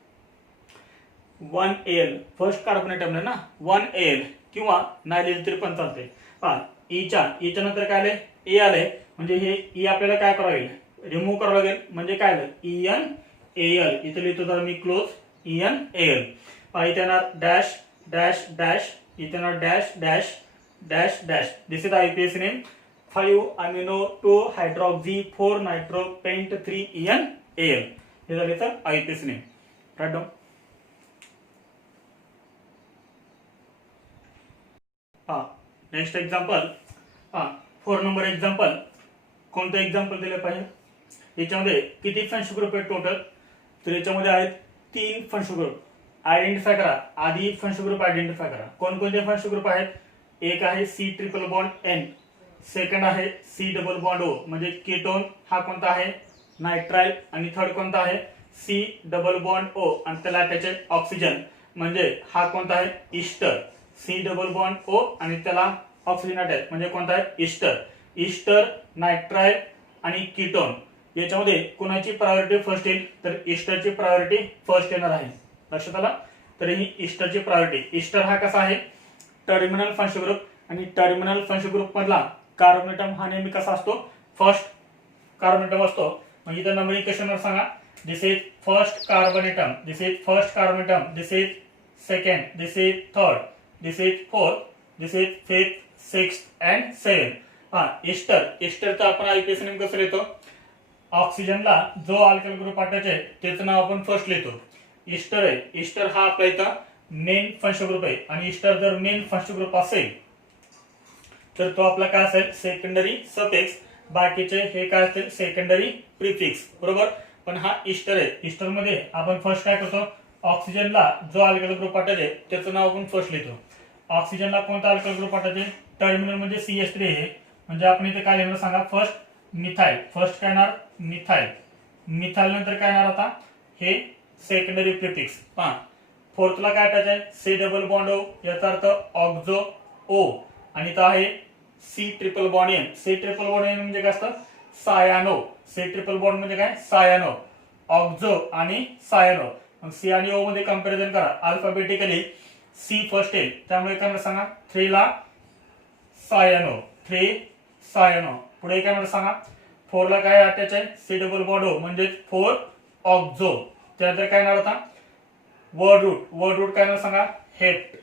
1AL फर्स्ट कार्बन टर्म ना 1AL, किंवा नाही लिहिली तरी पण चालते. पहा ईच्या नंतर काय आले ए आले, म्हणजे हे ई आपल्याला काय करावं लागेल रिमूव्ह करावं लागेल, म्हणजे काय आलं ENAL. इथे लिहितो जर मी क्लोज ENAL. इथे येणार डॅश डॅश डॅश, इथे येणार dash dash dash dash. This is IUPAC name 5 amino 2 hydroxy 4 nitro pent 3 ENAL. हे झाले तर IUPAC name. Write down. Next example 4 number example. कोणतं एक्झाम्पल दिलं पाहिजे याच्यामध्ये किती फंक्शन ग्रुप आहेत टोटल, तर याच्यामध्ये आहेत 3 फंक्शन ग्रुप. आयडेंटिफाय करा आधी फंक्शन ग्रुप आयडेंटिफाय करा. कोणकोणते फंक्शन ग्रुप आहेत. एक आहे C triple bond N, second आहे C डबल बॉन्ड O म्हणजे कीटोन हा कोणता आहे नायट्राइल, आणि थर्ड कोणता आहे C डबल बॉन्ड O आणि त्याला अटॅच ऑक्सिजन म्हणजे हा कोणता आहे Easter. C double bond O आणि त्याला ऑक्सिजन अटॅच म्हणजे कोणता आहे ईस्टर. ईस्टर नायट्राइल आणि कीटोन याच्यामध्ये कोणाची प्रायोरिटी फर्स्ट येईल, तर ईस्टरची प्रायोरिटी फर्स्ट येणार आहे. लक्षात आला. तर ही ईस्टरची प्रायोरिटी. ईस्टर हा कसा आहे टर्मिनल फंक्शन ग्रुप, आणि टर्मिनल फंक्शन ग्रुप मधला कार्बन एटम हा नेहमी कसा असतो फर्स्ट कार्बन एटम असतो. म्हणजे इथं नंबरिंग कशावर सांगा. This is first carbon atom, this is first carbon atom, this is second, this is third, this is fourth, this is fifth, sixth and seventh. ईस्टरचा आपण IUPAC नेम कसं लिहितो. ऑक्सिजनला जो अल्काइल ग्रुप अटॅच आहे त्याचं नाव आपण फर्स्ट लिहितो. Easter आहे. ईस्टर हा आपला इथं मेन फंक्शन ग्रुप आहे, आणि ईस्टर जर मेन फंक्शन ग्रुप असेल तर तो आपला काय असेल सेकंडरी सफिक्स. बाकीचे हे काय असतील सेकंडरी प्रिफिक्स. बरोबर. पण हा ईस्टर आहे. ईस्टर मध्ये आपण फर्स्ट काय करतो ऑक्सिजनला जो अल्काइल ग्रुप अटॅच आहे त्याचं नाव आपण फर्स्ट लिहितो. ऑक्सिजनला कोणता अल्काइल ग्रुप अटॅच आहे टर्मिनल म्हणजे CH3 आहे, म्हणजे आपण इथे काय लिहिणार सांगा फर्स्ट मिथाइल. फर्स्ट काय येणार मिथाइल. मिथाइल नंतर काय येणार आता हे सेकंडरी प्रिफिक्स. पहा फोर्थला काय अटॅच आहे C डबल बॉन्ड O याचा अर्थ ऑक्झो O, आणि इथं आहे C triple bond N. C triple bond N म्हणजे काय असतं सायानो. C ट्रिपल बॉन्ड म्हणजे काय सायानो. ऑक्झो आणि सायानो. मग C आणि O मध्ये कंपॅरिझन करा. अल्फाबेटिकली C फर्स्ट येईल, त्यामुळे काय सांगा 3 ला सायानो 3 सायानो. पुढे काय सांगा 4 ला काय अटॅच आहे C डबल बॉन्ड O म्हणजे 4 ऑक्झो. त्यानंतर काय येणार आता वर्ड रूट. वर्ड रूट काय सांगा हेप्ट.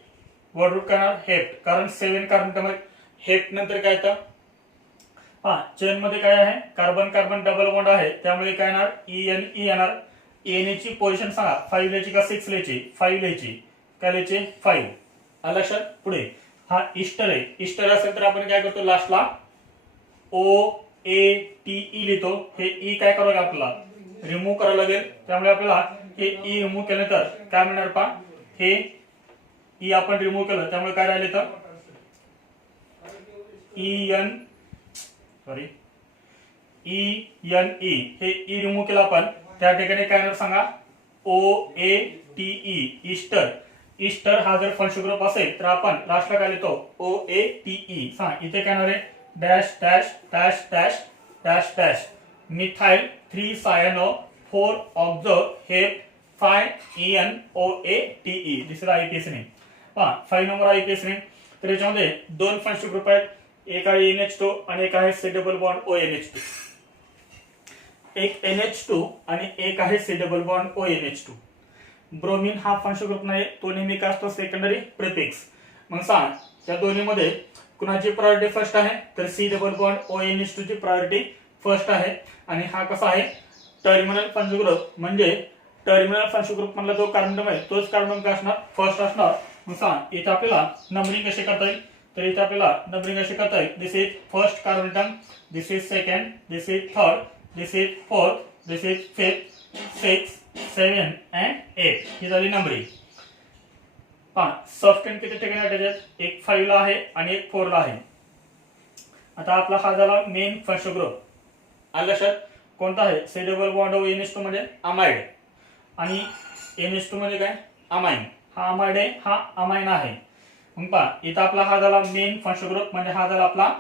वर्ड रूट काय हेप्ट, कारण 7 कार्बन हेप्ट नंतर काय येतं चेन मध्ये काय आहे कार्बन कार्बन डबल बॉन्ड आहे, त्यामुळे काय येणार ENE येणार. एनएची पोझिशन सांगा, 5 लिहायची का 6 लिहायची? 5 लिहायची. काय लिहायची? 5. आलं लक्षात? पुढे हा ईस्टर आहे. ईस्टर असेल तर आपण काय करतो, लास्टला OATE लिहितो. हे ई काय करावं लागेल, आपल्याला रिमूव्ह करावं लागेल. त्यामुळे आपल्याला हे ई रिमूव्ह केलं तर काय मिळणार पहा, हे ई आपण रिमूव्ह केलं त्यामुळे काय राहिले तर ENE हे ई रिमूव्ह केलं आपण. त्या ठिकाणी काय येणार सांगा, OATE ईस्टर. ईस्टर हा जर फंक्शन ग्रुप असेल तर आपण लास्टला काय लिहितो, OATE. सांगा इथे काय येणार आहे, dash dash dash dash dash dash methyl 3 cyano 4 oxo hep 5 ENOATE. This is IUPAC name. पहा 5 नंबर IUPAC नेम. तर याच्यामध्ये दोन फंक्शन ग्रुप आहेत, एक आहे NH2 आणि एक आहे C डबल बॉन्ड ONH2. एक NH2 आणि एक आहे C double bond ONH2. Bromine हा फंक्शन ग्रुप नाही, तो नेहमी काय असतो, सेकंडरी प्रिफिक्स. मग सांग त्या दोन्हीमध्ये कुणाची प्रायोरिटी फर्स्ट आहे, तर C डबल बॉन्ड ONH2 ची प्रायोरिटी फर्स्ट आहे. आणि हा कसा आहे, टर्मिनल फंक्शन ग्रुप. म्हणजे टर्मिनल फंक्शन ग्रुप म्हणला जो कार्बन आहे तोच कार्बन काय असणार, फर्स्ट असणार. मग सांग इथे आपल्याला नंबरिंग कशी करता येईल, तर इथे आपल्याला नंबरिंग कशी करता येईल, this is first carbon term, this is second, this is third, this is fourth, this is fifth, 6, 7 and 8. ही झाली नंबरिंग. पहा सबस्टेंट किती ठिकाणी अटॅच, एक 5 ला आहे आणि एक 4 ला आहे. आता आपला हा झाला मेन फंक्शन ग्रुप. आलं लक्षात? कोणता आहे, C डबल बॉन्ड ONH2 म्हणजे अमाइड आणि NH2 म्हणजे काय, अमाइन. हा अमाइड आहे, हा अमाइन आहे. मग पहा इथं आपला हा झाला मेन फंक्शन ग्रुप, म्हणजे हा झाला आपला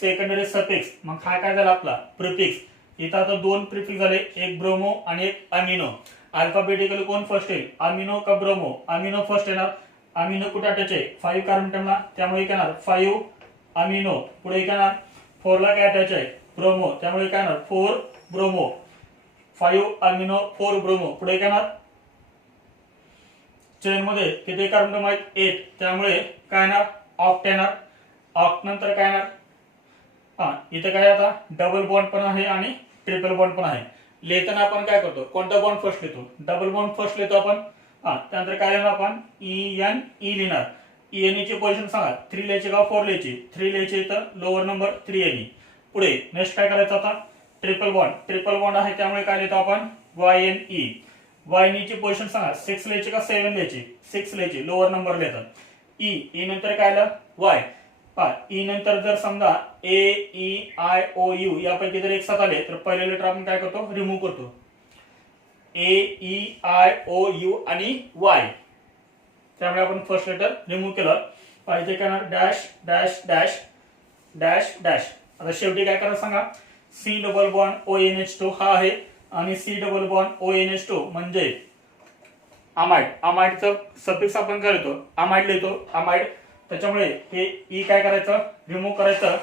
सेकंडरी सफिक्स. मग हा काय झाला आपला प्रिफिक्स. इथं आता दोन प्रिफिक्स झाले, एक ब्रोमो आणि एक अमिनो. अल्फाबेटिकली कोण फर्स्ट येईल, अमिनो का ब्रोमो? अमिनो फर्स्ट येणार. अमिनो कुठे अटॅच आहे, 5 कार्बन टर्मला, त्यामुळे काय येणार 5 अमिनो. पुढे काय येणार, 4 ला काय अटॅच आहे, ब्रोमो, त्यामुळे काय येणार 4 ब्रोमो. 5 amino 4 bromo. पुढे काय येणार, चेन मध्ये किती कार्बन टर्म आहेत, 8, त्यामुळे काय येणार, ऑक्ट येणार. ऑक्ट नंतर काय येणार, हा इथे काय आता डबल बॉन्ड पण आहे आणि ट्रिपल बॉन्ड पण आहे. लिहिताना आपण काय करतो, कोणता बॉन्ड फर्स्ट लिहितो, डबल बॉन्ड फर्स्ट लिहितो आपण. हा त्यानंतर काय लिहिणार आपण, ENE लिहिणार. ENE ची पोझिशन सांगा, 3 लिहायची का 4 लिहायची, 3 लिहायची, तर लोअर नंबर 3NE. पुढे नेक्स्ट काय करायचं आता, ट्रिपल बॉन्ड. ट्रिपल बॉन्ड आहे त्यामुळे काय लिहितो आपण, YNE. YNE ची पोझिशन सांगा, 6 लिहायची का 7 लिहायची, 6 लिहायची, लोअर नंबर लिहितात. E नंतर काय आलं, Y. ई नंतर जर समजा AEIOU यापैकी जर एक साथ आले तर पहिले लेटर आपण काय करतो, रिमूव्ह करतो. AEIOU आणि Y, त्यामुळे आपण फर्स्ट लेटर रिमूव्ह केलं. पाहिजे काय dash dash dash dash dash. आता शेवटी काय करायचं सांगा, C डबल बॉन्ड ONH2 हा आहे आणि C डबल बॉन्ड ONH2 म्हणजे अमाइड. अमाइडचं सफिक्स आपण काय लिहितो, अमाइड लिहितो, अमाइड. त्याच्यामुळे हे ई काय करायचं, रिमूव्ह करायचं.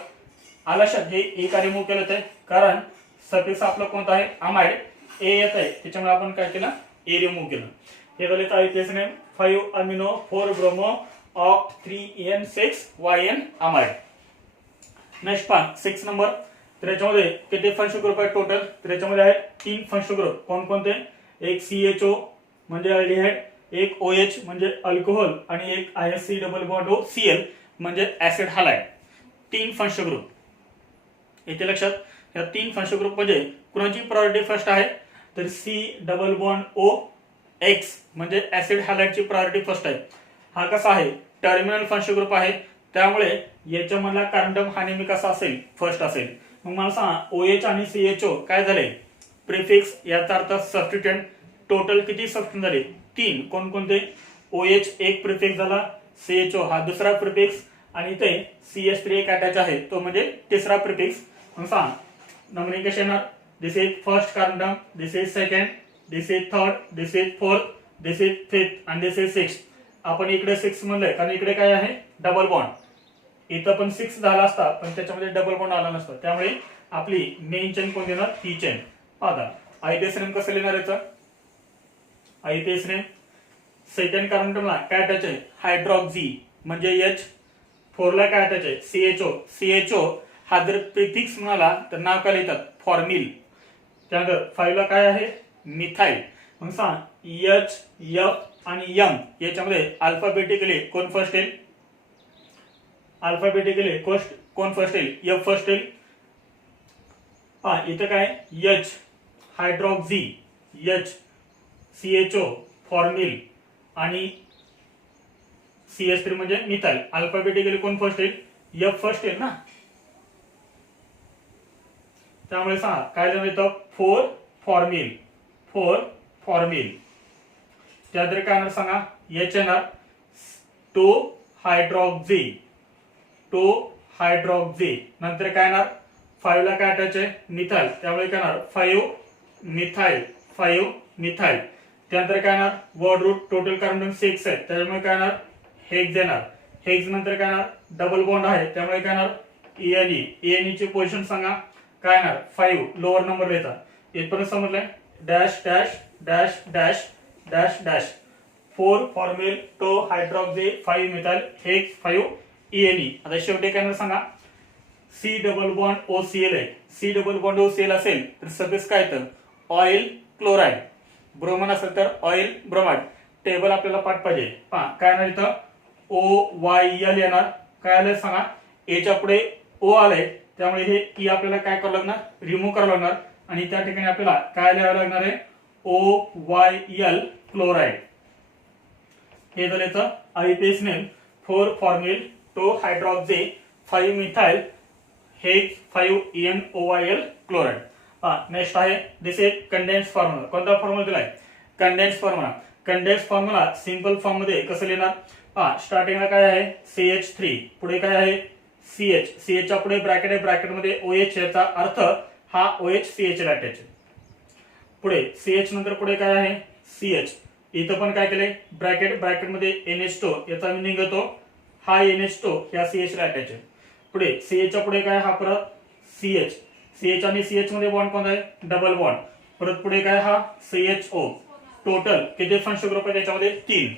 आलं लक्षात, हे ई का रिमूव्ह केलं ते, कारण सफिक्स आपलं कोणतं आहे, अमाइड. ए येत आहे त्याच्यामुळे आपण काय केलं, ए रिमूव्ह केलं. हे झाले IUPAC name, 5 amino 4 bromo oct 3En6 YN amide. Next पहा 6 नंबर. तर याच्यामध्ये किती फंक्शन ग्रुप आहे टोटल, तर याच्यामध्ये आहे 3 फंक्शन ग्रुप. कोणकोणते, एक CHO म्हणजे अल्डिहाइड, एक OH म्हणजे अल्कोहोल आणि एक आहे C डबल बॉन्ड OCl म्हणजे ऍसिड हॅलाइड. 3 function group. इथे लक्षात, या 3 फंक्शन ग्रुप मध्ये कुणाची प्रायोरिटी फर्स्ट आहे, तर C डबल बॉन्ड OX म्हणजे ऍसिड हॅलाइडची प्रायोरिटी फर्स्ट आहे. हा कसा आहे, टर्मिनल फंक्शन ग्रुप आहे, त्यामुळे याच्यामधला कार्बन टर्म हा नेहमी कसा असेल, फर्स्ट असेल. मग मला सांगा OH आणि CHO काय झाले, प्रिफिक्स, याचा अर्थ सबस्टिट्यूएंट. टोटल किती सबस्टिट्यूएंट झाले, 3. कोणकोणते, OH एक प्रिफिक्स झाला, CHO हा दुसरा प्रिफिक्स आणि इथे CH3 एक अटॅच आहे, तो म्हणजे तिसरा प्रिफिक्स. मग सांग नंबरिंग कशी येणार, this is first carbon term, this is second, this is third, this is fourth, this is fifth आणि दिस इज सिक्स्थ. आपण इकडे 6 म्हणलंय कारण इकडे काय आहे, डबल बॉन्ड. इथं पण 6 झाला असता पण त्याच्यामध्ये डबल बॉन्ड आला नसता, त्यामुळे आपली मेन चेन कोण देणार, ही चेन. आता IUPAC नेम कसं लिहिणार याचं, IUPAC नेम सेकंड कार्बन टर्मला काय अटॅच आहे, हायड्रॉक्सी म्हणजे H. 4 ला काय अटॅच आहे, CHO. CHO हा जर प्रिफिक्स म्हणाला तर नाव काय लिहितात, फॉर्मिल. त्यानंतर 5 ला काय आहे, मिथाइल. मग सांग एच एफ आणि एम याच्यामध्ये अल्फाबेटिकली कोण फर्स्ट येईल? अल्फाबेटिकली कोण फर्स्ट येईल? एफ फर्स्ट येईल. इथं काय H hydroxy, H CHO formal आणि CH3 म्हणजे मिथाइल. अल्फाबेटिकली कोण फर्स्ट येईल? एफ फर्स्ट येईल ना. त्यामुळे सांगा काय झालं इथं? 4 फॉर्मिल, 4 फॉर्मिल. त्यानंतर काय येणार सांगा? एच येणार 2 हायड्रॉक्झी, 2 हायड्रॉक्झी. नंतर काय येणार? 5 ला काय अटॅच आहे? मिथाइल. त्यामुळे काय येणार? 5 मिथाइल, 5 मिथाइल. त्यानंतर काय येणार? वर्ड रूट टोटल कार्बन 6 आहे त्यामुळे काय येणार? हेक्स येणार. हेक्स नंतर काय येणार? डबल बॉन्ड आहे त्यामुळे काय येणार? ENE. ENE ची पोझिशन सांगा काय येणार? 5 लोअर नंबर लिहायचा. इथपर्यंत समजलंय? Dash dash dash dash dash dash 4 formyl, 2 hydroxy, 5 methyl, hex, 5 ENE. आता शेवटी काय सांगा? C डबल बॉन्ड OCl आहे. C डबल बॉन्ड OCl असेल तर सफिक्स काय येतं? Oil chloride. ब्रोमन असेल तर ऑइल ब्रोमाइड. टेबल आपल्याला पाठ पाहिजे. काय येणार इथं? OYL येणार. काय आलंय सांगा? एच्या पुढे O आलंय त्यामुळे हे E आपल्याला काय करावं लागणार? रिमूव्ह करावं लागणार आणि त्या ठिकाणी आपल्याला काय लिहावं लागणार आहे? OYL chloride. हे झालं इथं IUPAC name. 4 formyl, 2 hydroxy, 5 methyl, hex, 5 ENOYL chloride. Next आहे दिस इज कंडेन्स फॉर्म्युला. कोणता फॉर्म्युला दिलाय? Condense formula. Condense formula simple form मध्ये कसं लिहिणार? स्टार्टिंगला काय आहे? CH3, पुढे काय आहे? CH. CH च्या पुढे ब्रॅकेट आहे, ब्रॅकेट मध्ये OH. याचा अर्थ हा OH CH ला अटॅच आहे. पुढे CH नंतर पुढे काय आहे? CH. इथं पण काय केलंय? ब्रॅकेट, ब्रॅकेट मध्ये NH2. याचा मिनिंग होतो हा NH2 या CH ला अटॅच आहे. पुढे CH च्या पुढे काय? हा परत CH. CH आणि CH मध्ये बॉन्ड कोणता आहे? Double bond. परत पुढे काय? हा CHO. टोटल किती फंक्शन ग्रुप आहे त्याच्यामध्ये? 3.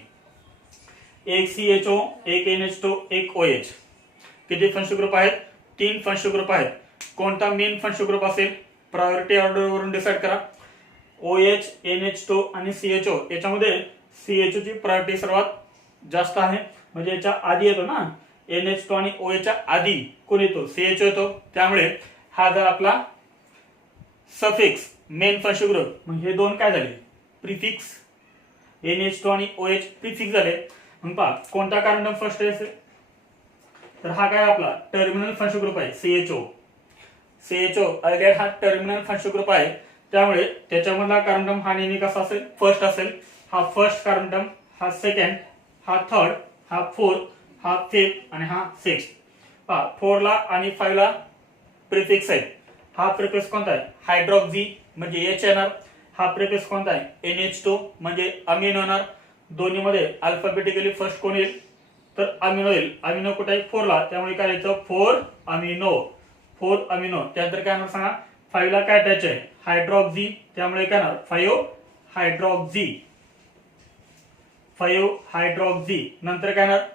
एक CHO, एक NH2, एक OH. किती फंक्शन ग्रुप आहेत? 3 फंक्शन ग्रुप आहेत. कोणता मेन फंक्शन ग्रुप असेल? प्रायोरिटी ऑर्डर वरून डिसाइड करा. OH, NH2 आणि CHO. याच्यामध्ये CHO ची प्रायोरिटी सर्वात जास्त आहे म्हणजे याच्या आधी येतो ना. NH2 आणि OH च्या आधी कोण येतो? CHO येतो. त्यामुळे हा जर आपला सफिक्स मेन फंक्शन ग्रुप, मग हे दोन काय झाले? प्रिफिक्स. NH2 आणि OH प्रिफिक्स झाले. मग पहा कोणता कार्बन फर्स्ट आहे? तर हा काय आपला टर्मिनल फंक्शन ग्रुप आहे CHO. CHO अगेन हा टर्मिनल फंक्शन ग्रुप आहे त्यामुळे त्याच्यामधला कार्बन हा नेहमी कसा असेल? फर्स्ट असेल. हा फर्स्ट कार्बन, हा सेकंड, हा थर्ड, हा फोर्थ, हा फिफ्थ आणि हा सिक्स्थ. पहा 4 ला आणि 5 ला प्रिफिक्स आहे. हा प्रिफिक्स कोणता आहे? हायड्रॉक्झी म्हणजे H येणार. हा प्रिफिक्स कोणता आहे? NH2 म्हणजे अमिनो येणार. दोन्ही मध्ये अल्फाबेटिकली फर्स्ट कोण येईल? तर अमिनो येईल. अमिनो कुठे आहे? 4 ला त्यामुळे काय लिहायचं? 4 अमिनो, 4 अमिनो. त्यानंतर काय येणार सांगा? 5 ला काय अटॅच आहे? हायड्रॉक्झी त्यामुळे काय येणार? 5 हायड्रॉक्झी, 5 हायड्रॉक्झी. नंतर काय येणार?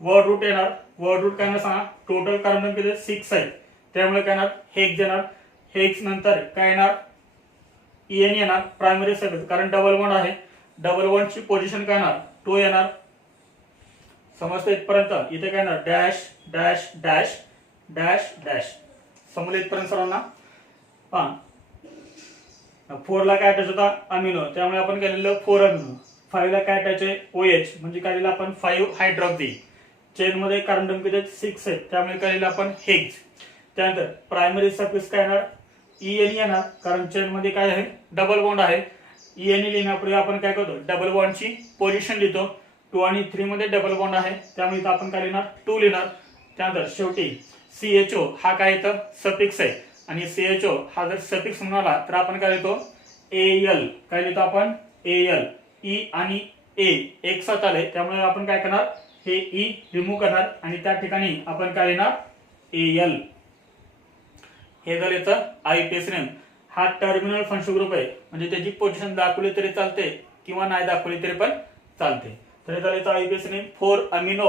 वर्ड रूट येणार. वर्ड रूट काय येणार सांगा? टोटल कार्बन किती? 6 आहे त्यामुळे काय येणार? हेक्स येणार. हेक्स नंतर काय येणार? EN येणार. प्रायमरी सफिक्स कारण डबल बॉन्ड आहे. डबल बॉन्ड ची पोझिशन काय येणार? 2 येणार. समजतं इथपर्यंत? इथे काय येणार? Dash dash dash dash dash. समजलं इथपर्यंत सर्वांना? 4 ला काय अटॅच होता? अमिनो त्यामुळे आपण केलेलं 4 अमिनो. 5 ला काय अटॅच आहे? OH म्हणजे काय लिहिलं आपण? 5 हायड्रॉक्झी. चेन मध्ये कार्बन किती? 6 आहे त्यामुळे काय लिहिलं आपण? हेक्स. त्यानंतर प्रायमरी सफिक्स काय येणार? EN येणार कारण चेन मध्ये काय आहे? डबल बॉन्ड आहे. EN लिहिण्यापूर्वी आपण काय करतो? डबल बॉन्डची पोझिशन लिहितो. 2 आणि 3 मध्ये डबल बॉन्ड आहे त्यामुळे इथं आपण काय लिहिणार? 2 लिहिणार. त्यानंतर शेवटी CHO हा काय इथं? सफिक्स आहे आणि CHO हा जर सफिक्स म्हणाला तर आपण काय लिहितो? AL. काय लिहितो आपण? AL. E आणि A एक साथ आले त्यामुळे आपण काय करणार? हे E रिमूव्ह करणार आणि त्या ठिकाणी आपण काय लिहिणार? AL. हे झाले तर IUPAC नेम. हा टर्मिनल फंक्शन ग्रुप आहे म्हणजे त्याची पोझिशन दाखवली तरी चालते किंवा नाही दाखवली तरी पण चालते. तर हे झाले तर IUPAC name. 4 amino,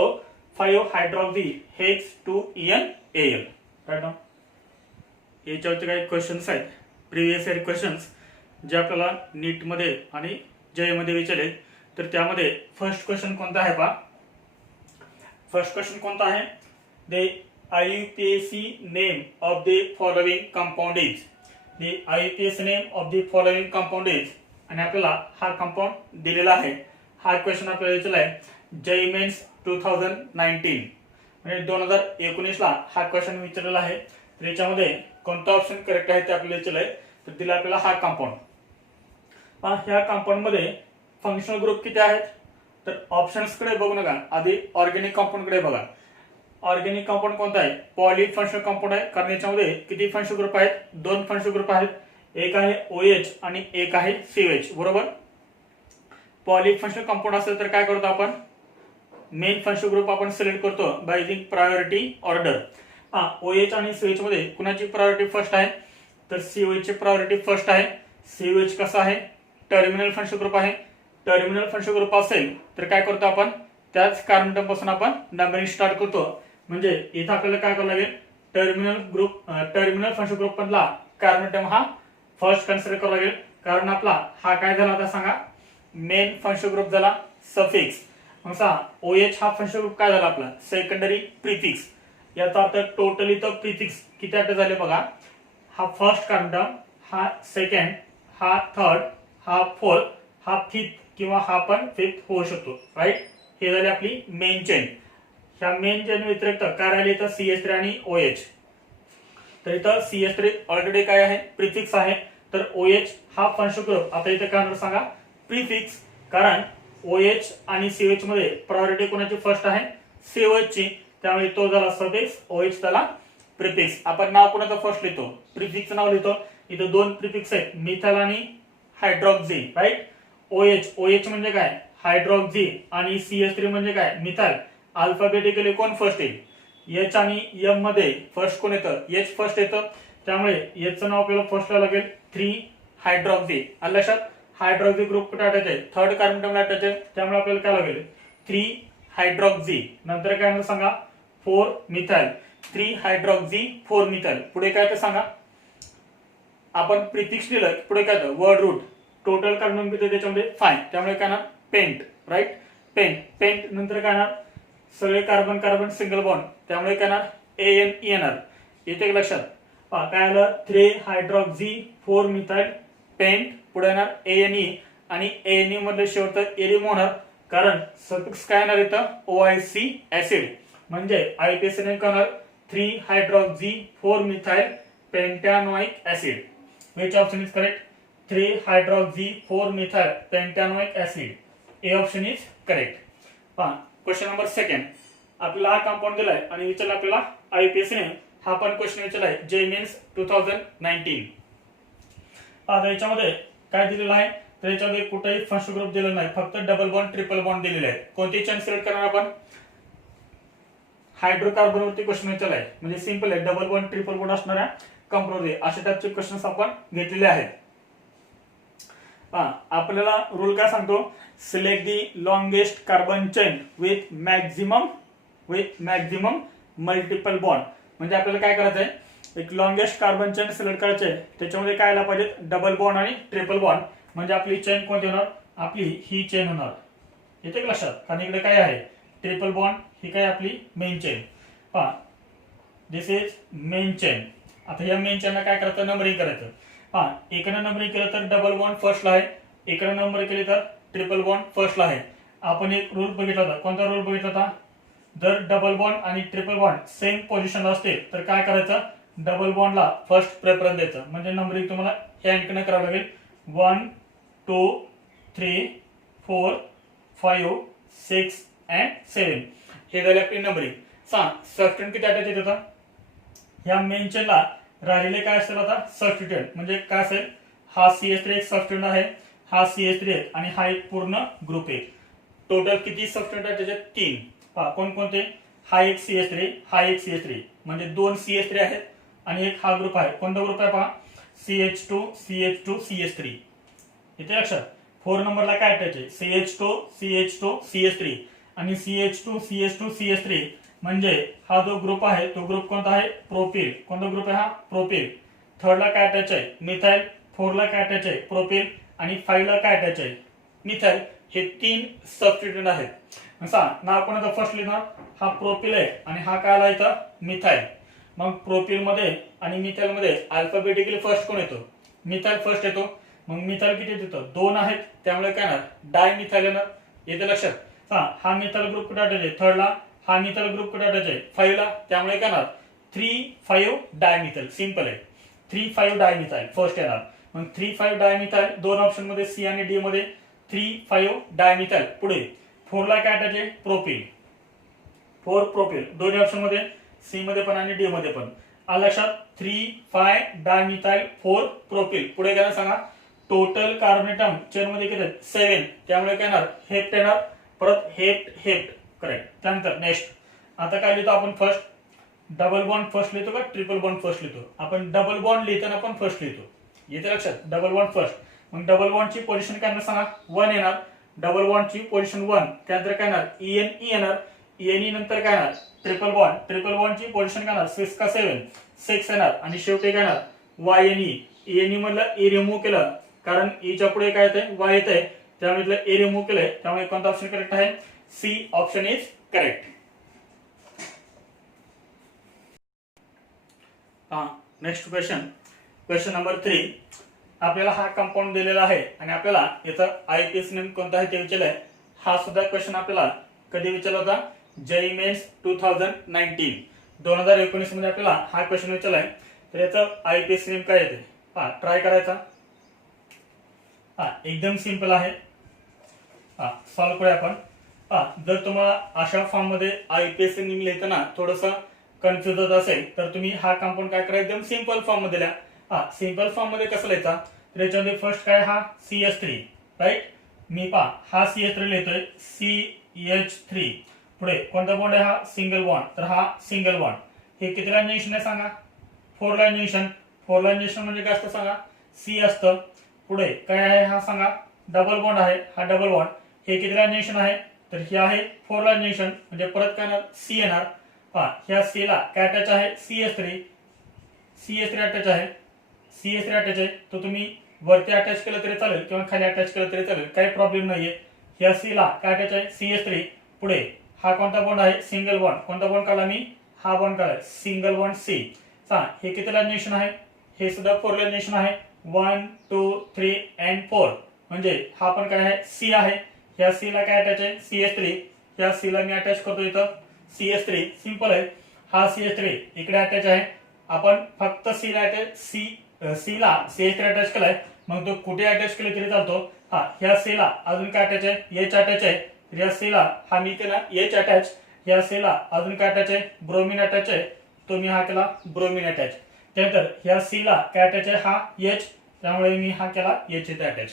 5 hydroxy, hex, 2 EN AL. Right ना? याच्यावरचे काही क्वेश्चन्स आहेत प्रिव्हियस इयर क्वेश्चन्स जे आपल्याला नीट मध्ये आणि जे मध्ये विचारले, तर त्यामध्ये फर्स्ट क्वेश्चन कोणता आहे पहा. फर्स्ट क्वेश्चन कोणता आहे, the IUPAC name of the following compound is. The IUPAC name of the following compound is, आणि आपल्याला हा कंपाऊंड दिलेला आहे. हा क्वेश्चन आपल्याला विचारला आहे JEE मेन्स 2019 म्हणजे 2019ला हा क्वेश्चन विचारलेला आहे. तर याच्यामध्ये कोणता ऑप्शन करेक्ट आहे ते आपल्याला विचारलं आहे. तर दिला आपल्याला हा कंपाऊंड. ह्या कंपाऊंड मध्ये फंक्शनल ग्रुप किती आहेत, तर ऑप्शन्स कडे बघू नका, आधी ऑर्गेनिक कंपाऊंड कडे बघा. ऑर्गेनिक कंपाऊंड कोणता आहे, पॉली फंक्शनल कंपाऊंड आहे. कारण याच्यामध्ये किती फंक्शनल ग्रुप आहेत, 2 फंक्शनल ग्रुप आहेत. एक आहे OH आणि एक आहे COH, बरोबर. पॉली फंक्शनल कंपाऊंड असेल तर काय करतो आपण, मेन फंक्शनल ग्रुप आपण सिलेक्ट करतो by using priority order. OH आणि COH मध्ये कुणाची प्रायोरिटी फर्स्ट आहे, तर COH ची प्रायोरिटी फर्स्ट आहे. COH कसा आहे, टर्मिनल फंक्शनल ग्रुप आहे. टर्मिनल फंक्शनल ग्रुप असेल तर काय करतो आपण, त्याच कार्बन टर्म पासून आपण नंबरिंग स्टार्ट करतो. म्हणजे इथे आपल्याला काय करावं लागेल, टर्मिनल फंक्शनल ग्रुप मधला कार्बन टर्म हा फर्स्ट कन्सिडर करावा लागेल. कारण आपला हा काय झाला आता सांगा, मेन फंक्शनल ग्रुप झाला सफिक्स. मग OH हा फंक्शनल ग्रुप काय झाला आपला, सेकंडरी प्रिफिक्स. याचा अर्थ टोटली तर प्रिफिक्स किती अटॅच झाले बघा. हा फर्स्ट कार्बन टर्म, हा सेकंड, हा थर्ड, हा फोर्थ, हा फिफ्थ किंवा हा पण फिफ्थ होऊ शकतो, राईट. हे झाली आपली मेन चेन. ह्या मेन चेन व्यतिरिक्त काय राहिले तर CH3 आणि OH. तर इथं CH3 ऑलरेडी काय आहे, प्रिफिक्स आहे. तर OH हा फंक्शनल ग्रुप आता इथे काय सांगा, प्रिफिक्स. कारण OH आणि COH मध्ये प्रायोरिटी कोणाची फर्स्ट आहे, COH ची. त्यामुळे तो झाला सफिक्स, OH झाला प्रिफिक्स. आपण नाव कोणाचं फर्स्ट लिहितो, प्रिफिक्स नाव लिहितो. इथे 2 प्रिफिक्स आहेत, मिथाइल आणि हायड्रॉक्सी, राईट. OH म्हणजे काय, हायड्रॉक्सी, आणि CH3 म्हणजे काय, मिथाइल. अल्फाबेटिकली कोण फर्स्ट येईल, H आणि M मध्ये फर्स्ट कोण येतं, H फर्स्ट येतं. त्यामुळे H चं नाव आपल्याला फर्स्ट लिहावं लागेल, 3 हायड्रॉक्सी. आलं लक्षात. हायड्रॉक्सी ग्रुप कुठे अटॅच आहे, थर्ड कार्बन टर्मला अटॅच आहे. त्यामुळे आपल्याला काय लागेल, 3 हायड्रॉक्सी. नंतर काय म्हणतो सांगा, 4 मिथाइल. 3 hydroxy 4 methyl. पुढे काय तर सांगा, आपण प्रिफिक्स लिहिलं, पुढे काय तर वर्ड रूट. टोटल कार्बन किती त्याच्यामध्ये 5. त्यामुळे काय ना, पेंट, राईट. पेंट नंतर काय ना, सगळे कार्बन कार्बन सिंगल बॉन्ड. त्यामुळे काय ना, AN येणार. येते लक्षात. काय आलं, 3 हायड्रॉक्सी 4 मिथाइल पेंट. पुढे येणार ANE, आणि ANE मध्ये शेवटचं एरिम होणार. कारण सफिक्स काय येणार इथं, OIC ऍसिड. म्हणजे IUPAC नेम काय होणार, 3 hydroxy 4 methyl pentanoic acid. Which option is correct? 3 hydroxy 4 methyl pentanoic acid. A option is correct. पहा क्वेश्चन नंबर 2. आपल्याला हा कंपाऊंड दिलाय आणि विचारला आपल्याला IUPAC ने, हा पण क्वेश्चन विचारलाय JEE मेन्स 2019. आता याच्यामध्ये काय दिलेलं आहे, तर याच्यामध्ये कुठेही फर्स्ट ग्रुप दिलेला नाही, फक्त डबल बॉन्ड ट्रिपल बॉन्ड दिलेले आहेत. कोणती चेन सिलेक्ट करणार आपण, हायड्रोकार्बन वरती क्वेश्चन विचारलाय. म्हणजे सिंपल आहे, डबल बॉन्ड ट्रिपल बॉन्ड असणाऱ्या कंपाऊंड अशा टाइपचे क्वेश्चन्स आपण घेतलेले आहेत. आपल्याला रूल काय सांगतो, select the longest carbon chain with maximum multiple bond. म्हणजे आपल्याला काय करायचंय, एक लॉंगेस्ट कार्बन चेन सिलेक्ट करायचे. त्याच्यामध्ये काय आला पाहिजे, डबल बॉन्ड आणि ट्रिपल बॉन्ड. म्हणजे आपली चेन कोणती होणार, आपली ही चेन होणार. येते लक्षात. कारण इकडे काय आहे, ट्रिपल बॉन्ड. ही काय आपली मेन चेन. पहा, दिस इज मेन चेन. आता या मेन चेनला काय करायचं, नंबरिंग करायचं. एकाने नंबरिंग केलं तर डबल बॉन्ड फर्स्टला आहे, एकाने नंबर केले तर ट्रिपल बॉन्ड फर्स्टला आहे. आपण एक रूल बघितला होता. कोणता रूल बघितला होता, जर डबल बॉन्ड आणि ट्रिपल बॉन्ड सेम पोझिशनला असते तर काय करायचं, डबल बॉन्डला फर्स्ट प्रेफरन्स द्यायचं. म्हणजे नंबरिंग तुम्हाला ह्या अंकाने करावं लागेल, 1 2 3 4 5 6 and 7. हे झाले आपली नंबरिंग. सबस्टिट्यूट किती अटॅच येत होता, ह्या मेन चेनला राहिलेले काय असेल आता, सबस्टिट्यूट. म्हणजे काय असेल, हा CH3 एक सबस्टिट्यूट आहे, हा CH3 एक, आणि हा एक पूर्ण ग्रुप आहे. टोटल किती सबस्टिट्यूट आहे त्याच्यात, 3. पहा कोणकोणते, हा एक CH3, हा एक CH3, म्हणजे 2 CH3 आहेत आणि एक हा ग्रुप आहे. कोणता ग्रुप आहे पहा, CH2 CH2 CH3. इथे लक्षात. 4 नंबरला काय अटॅच आहे, CH2 CH2 CH3 आणि CH2 CH2 CH3. म्हणजे हा जो ग्रुप आहे तो ग्रुप कोणता आहे, प्रोपिल. कोणता ग्रुप आहे हा, प्रोपिल. थर्डला काय अटॅच आहे, मिथाइल. 4ला काय अटॅच आहे, प्रोपिल. आणि 5ला काय अटॅच आहे, मिथाइल हे 3 सबस्टिट्यूएंट आहेत। नाव कोणाचं फर्स्ट लिहिणार, हा प्रोपिल आहे आणि हा काय आला इथं मिथाइल। मग प्रोपिल मध्ये आणि मिथाइल मध्ये अल्फाबेटिकली फर्स्ट कोण येतो, मिथाइल फर्स्ट येतो। मग मिथाइल किती येतो, 2 आहेत, त्यामुळे काय ना डायमिथाइल येणार, येते लक्षात। हा मिथाइल ग्रुप कुठे अटॅच आहे, 3rd ला, हा मिथाइल ग्रुप कुठे अटॅच आहे, 5 ला, त्यामुळे काय ना 3,5 डायमिथाइल, सिंपल आहे, 3,5 डायमिथाइल फर्स्ट येणार। मग 3,5 डायमिथाइल दोन ऑप्शन मध्ये सी आणि डी मध्ये 3,5 डायमिथाइल। पुढे 4 ला काय अटॅच आहे, प्रोपिल, 4 प्रोपिल दोन्ही ऑप्शन मध्ये सी मध्ये पण आणि डी मध्ये पण, आलं लक्षात। 3,5 डायमिथाइल 4 प्रोपिल। पुढे काय सांगा, टोटल कार्बन ॲटम चेन मध्ये किती आहेत, 7, त्यामुळे काय येणार हेप्ट येणार, परत हेप्ट हेप्ट करेक्ट। त्यानंतर नेक्स्ट आता काय लिहितो आपण, फर्स्ट डबल बॉन्ड फर्स्ट लिहितो का ट्रिपल बॉन्ड फर्स्ट लिहितो, आपण डबल बॉन्ड लिहिताना पण फर्स्ट लिहितो, येते लक्षात, डबल बॉन्ड फर्स्ट। मग डबल बॉन्डची पोझिशन काय सांगा, 1 येणार, डबल बॉन्डची पोझिशन 1, त्यानंतर काय येणार EN येणार, ENE नंतर काय येणार ट्रिपल बॉन्ड, ट्रिपल बॉन्डची पोझिशन काय येणार 6 का 7, 6 येणार, आणि शेवटी काय येणार YNE, ENE मधलं ए रिमूव्ह केलं, कारण ईच्या पुढे काय येते Y येत आहे, त्यामुळे इथलं ए रिमूव्ह केलंय, त्यामुळे कोणता ऑप्शन करेक्ट आहे, C option is correct. Next question, question number 3, आपल्याला हा कंपाऊंड दिलेला आहे आणि आपल्याला याचा आयपीएस नेम कोणता आहे ते विचारलंय। हा सुद्धा क्वेश्चन आपल्याला कधी विचारला होता, जेईई मेन्स 2019, 2019 मध्ये आपल्याला हा क्वेश्चन विचारलाय। तर याचं आयपीएस नेम काय येते, ट्राय करायचा, एकदम सिंपल आहे, सॉल्व्ह करूया आपण। जर तुम्हाला अशा फॉर्म मध्ये आयपीएस नेम लिहिताना थोडंसं कन्फ्युज होत असेल तर तुम्ही हा कंपाऊंड काय करा, एकदम सिंपल फॉर्म मध्ये लिहा। सिंपल फॉर्म मध्ये कसं लिहायचा, तर याच्यामध्ये फर्स्ट काय, हा CH3 राईट, मी हा CH3 लिहितोय, CH3, पुढे कोणता बॉन्ड आहे, हा सिंगल बॉन्ड, तर हा सिंगल बॉन्ड, हे कितीला निशन आहे सांगा, 4 ला निशन, 4 ला निशन म्हणजे काय असतं सांगा, C असतं। पुढे काय आहे, हा सांगा डबल बॉन्ड आहे, हा डबल बॉन्ड, हे कितीला निशन आहे, तर हे आहे 4 ला निशन, म्हणजे परत काय येणार C येणार, ह्या C ला काय अटॅच आहे, CH3, CH3 अटॅच आहे, CH3 अटॅच आहे, तो तुम्ही वरती अटॅच केलं तरी चालेल किंवा खाली अटॅच केलं तरी चालेल, काही प्रॉब्लेम नाहीये। ह्या C ला काय अटॅच आहे, CH3, पुढे हा कोणता बॉन्ड आहे, सिंगल बॉन्ड, कोणता बॉन्ड काढला मी, हा बॉन्ड काढला सिंगल बॉन्ड C, हे कितीला निशन आहे, हे सुद्धा 4 ला निशन आहे, 1 2 3 and 4, म्हणजे हा पण काय आहे C आहे, ह्या C ला काय अटॅच आहे, CH3, ह्या C ला मी अटॅच करतो इथं CH3, सिंपल आहे, हा CH3 इकडे अटॅच आहे, आपण फक्त C ला अटॅच C ला CH3 अटॅच केलाय, मग तो कुठे अटॅच केले तरी चालतो। ह्या C ला अजून काय अटॅच आहे, H अटॅच आहे, तर या C ला हा मी केला H अटॅच, ह्या C ला अजून काय अटॅच आहे, ब्रोमिन अटॅच आहे, तो मी हा केला ब्रोमिन अटॅच। त्यानंतर ह्या C ला काय अटॅच आहे, हा H, त्यामुळे मी हा केला H इथे अटॅच।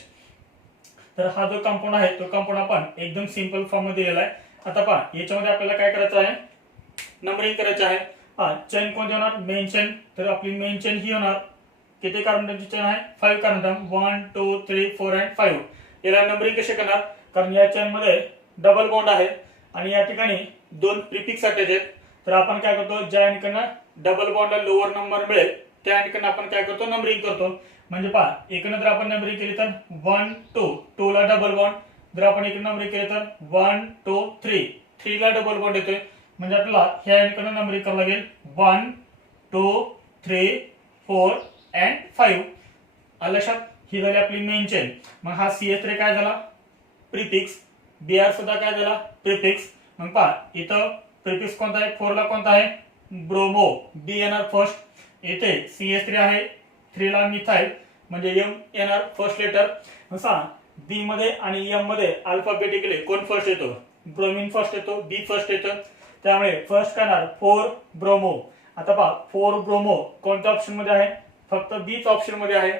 तर हा जो कंपाऊंड आहे तो कंपाऊंड आपण एकदम सिंपल फॉर्म मध्ये दिलेला आहे। आता पहा याच्यामध्ये आपल्याला काय करायचं आहे, नंबरिंग करायचं आहे। चेन कोणती होणार, मेन चेन, तर आपली मेन चेन ही होणार, किती कार्बनची चेन आहे, 5 कार्बन, 1 2 3 4 and 5। याला नंबरिंग कसे करणार, कारण या चेन मध्ये डबल बॉन्ड आहे आणि या ठिकाणी 2 प्रिफिक्स अटॅच आहेत, तर आपण काय करतो, ज्या ठिकाणी डबल बॉन्डला लोअर नंबर मिळेल त्या ठिकाणी आपण काय करतो, नंबरिंग करतो। म्हणजे पहा इकडे जर आपण नंबरिंग केली तर 1 2, 2 ला डबल बॉन्ड, जर आपण इकडे नंबरिंग केली तर 1 2 3, 3 ला डबल बॉन्ड येतोय, म्हणजे आपल्याला ह्या ठिकाणी नंबरिंग करावं लागेल 1 2 3 4 and 5। लक्षात, ही झाली आपली मेन चेन। मग हा CH3 काय झाला, प्रिफिक्स, Br सुद्धा काय झाला, प्रिफिक्स। मग पहा इथं प्रिफिक्स कोणता आहे, 4 ला कोणता आहे, ब्रोमो, B येणार फर्स्ट, येथे CH3 आहे, 3 ला मिथाइल, म्हणजे M येणार फर्स्ट लेटर। बी मध्ये आणि एम मध्ये अल्फाबेटिकली कोण फर्स्ट येतो, ब्रोमिन फर्स्ट येतो, बी फर्स्ट येतं, त्यामुळे फर्स्ट काय येणार 4 ब्रोमो। आता पहा 4 ब्रोमो कोणत्या ऑप्शन मध्ये आहे, फक्त बीच ऑप्शन मध्ये आहे,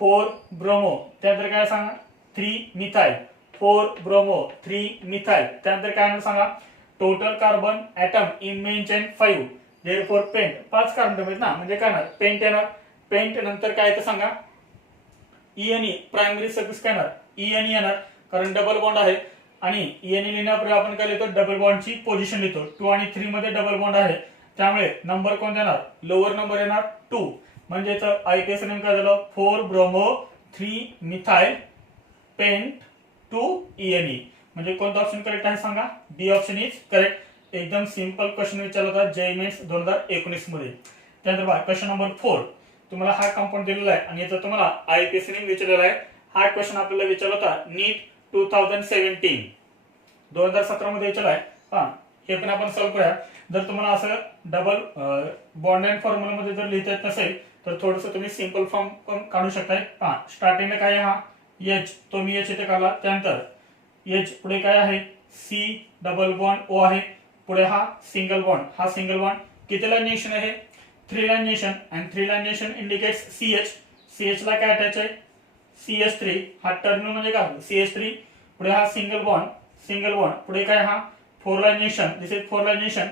4 ब्रोमो, त्यानंतर काय सांगा 3 मिथाइल, 4 ब्रोमो 3 मिथाइल, त्यानंतर काय सांगा total carbon atom in main chain 5, therefore pent 5 carbon आहेत ना, म्हणजे काय येणार पेंट येणार, पेंट नंतर काय येतं सांगा ENE, प्रायमरी सफिक्स काय येणार ENE येणार, कारण डबल बॉन्ड आहे आणि ENE लिहिण्यापूर्वी आपण काय लिहितो, डबल बॉन्डची पोझिशन लिहितो, 2 आणि 3 मध्ये डबल बॉन्ड आहे, त्यामुळे नंबर कोणता येणार, लोअर नंबर येणार 2, म्हणजे आयपीएस नेम काय झालं, 4 ब्रोमो 3 मिथाइल पेंट 2ENE. म्हणजे कोणता ऑप्शन करेक्ट आहे सांगा? बी ऑप्शन इज करेक्ट. एकदम सिंपल क्वेश्चन विचारला होता JEE मेन्स 2019 मध्ये. त्यानंतर बघा क्वेश्चन नंबर 4. तुम्हाला हा कंपाऊंड दिलेला आहे आणि याचा तुम्हाला IPSC ने विचारलेला आहे. हा क्वेश्चन आपल्याला विचारला होता नीट 2017 मध्ये विचारला आहे. पहा हे पण आपण सॉल्व्ह करूया. जर तुम्हाला असं डबल बॉन्ड अँड फॉर्म्युला मध्ये जर लिहिता येत नसेल तर थोडंसं तुम्ही सिंपल फॉर्म पण काढू शकताय. पहा स्टार्टिंगला काय आहे? हा H, तो मी H इथे काढला. त्यानंतर H पुढे काय आहे? C डबल बॉन्ड O आहे. पुढे हा सिंगल बॉन्ड, हा सिंगल बॉन्ड. किती लाइनेशन आहे? 3 लाइनेशन. आणि 3 लाइनेशन इंडिकेट्स CH. CH ला काय अटॅच आहे? CH3. हा टर्मिनल म्हणजे काय? CH3. पुढे हा सिंगल बॉन्ड, सिंगल बॉन्ड. पुढे काय? हा 4 लाइनेशन. दिस इज 4 लाइनेशन.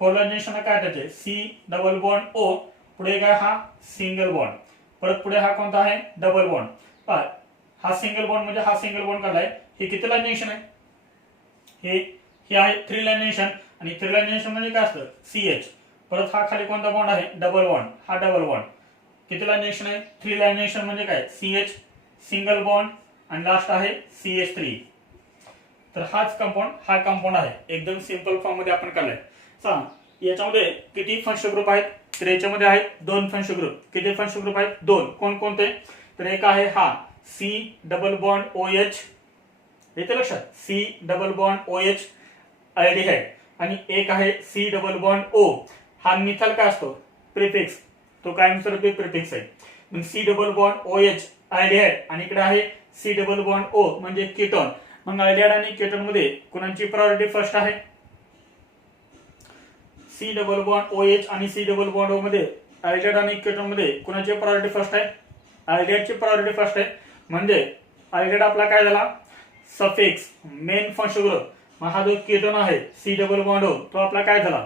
4 लाइनेशन ला काय अटॅच आहे? C double bond O. पुढे काय? हा सिंगल बॉन्ड. परत पुढे हा कोणता आहे? Double bond. पहा हा सिंगल बॉन्ड म्हणजे हा सिंगल बॉन्ड काढलाय. हे किती लाइनेशन आहे? हे आहे 3 लाइनेशन. आणि 3 लाइनेशन म्हणजे काय असतं? CH. परत हा खाली कोणता बॉन्ड आहे? Double bond. हा डबल बॉन्ड. किती लाइनेशन आहे? 3 लाइनेशन म्हणजे काय? CH, सिंगल बॉन्ड आणि लास्ट आहे CH3. तर हाच कंपाऊंड, हा कंपाऊंड आहे. एकदम सिंपल फॉर्म मध्ये आपण काढलाय. सांग याच्यामध्ये किती फंक्शन ग्रुप आहेत? तर याच्यामध्ये आहेत 2 फंक्शन ग्रुप. किती फंक्शन ग्रुप आहेत? 2. कोण कोणते? तर एक आहे हा C डबल बॉन्ड OH. येते लक्षात? C double bond OH aldehyde. आणि एक आहे C डबल बॉन्ड O. हा मिथाइल काय असतो? प्रिफिक्स. तो कायमस्वरूपी प्रिफिक्स आहे. मग C double bond OH aldehyde आणि इकडे आहे C डबल बॉन्ड O म्हणजे कीटोन. मग अल्डिहाइड आणि कीटोन मध्ये कोणाची प्रायोरिटी फर्स्ट आहे? C डबल बॉन्ड OH आणि C डबल बॉन्ड O मध्ये अल्डिहाइड आणि कीटोन मध्ये कोणाची प्रायोरिटी फर्स्ट आहे? अल्डिहाइडची प्रायोरिटी फर्स्ट आहे. म्हणजे अल्डिहाइड आपला काय झाला? Suffix, main function group. मग हा जो कीटोन आहे C डबल बॉन्ड O तो आपला काय झाला?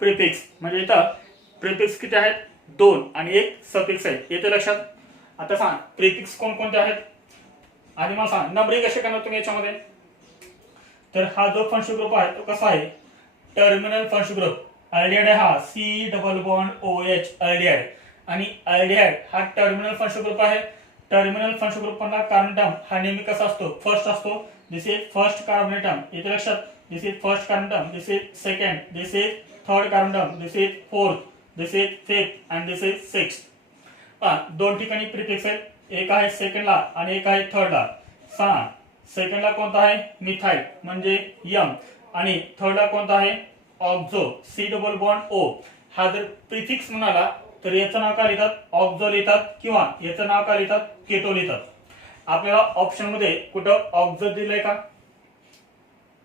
प्रिफिक्स. म्हणजे इथं प्रिफिक्स किती आहेत? 2 आणि एक सफिक्स आहे. येते लक्षात? आता सांग प्रिफिक्स कोणकोणते आहेत? आणि मला सांग नंबरिंग कसे करणार तुम्ही याच्यामध्ये? तर हा जो फंक्शन ग्रुप आहे तो कसा आहे? Terminal function group. अल्डिहाइड हा C double bond OH aldehyde. आणि अल्डिहाइड हा टर्मिनल फंक्शन ग्रुप आहे. टर्मिनल फंक्शन ग्रुप मधला कार्बन अटॉम हा नेहमी कसा असतो? फर्स्ट असतो. This is first carbon atom. येते लक्षात? This is first carbon atom. This is second. This is third carbon atom. This is fourth. This is fifth and this is sixth. दोन ठिकाणी prefix आहेत. एक आहे सेकंडला आणि एक आहे थर्डला. सांगा सेकंडला कोणता आहे? मिथाइल म्हणजे M. आणि थर्डला कोणता आहे? ऑक्झो. C double bond O. हा जर प्रिफिक्स म्हणाला तर याचं नाव काय लिहितात? ऑक्झो लिहितात किंवा याचं नाव काय लिहितात? केटो लिहितात. आपल्याला ऑप्शन मध्ये कुठं ऑक्झो दिलंय का?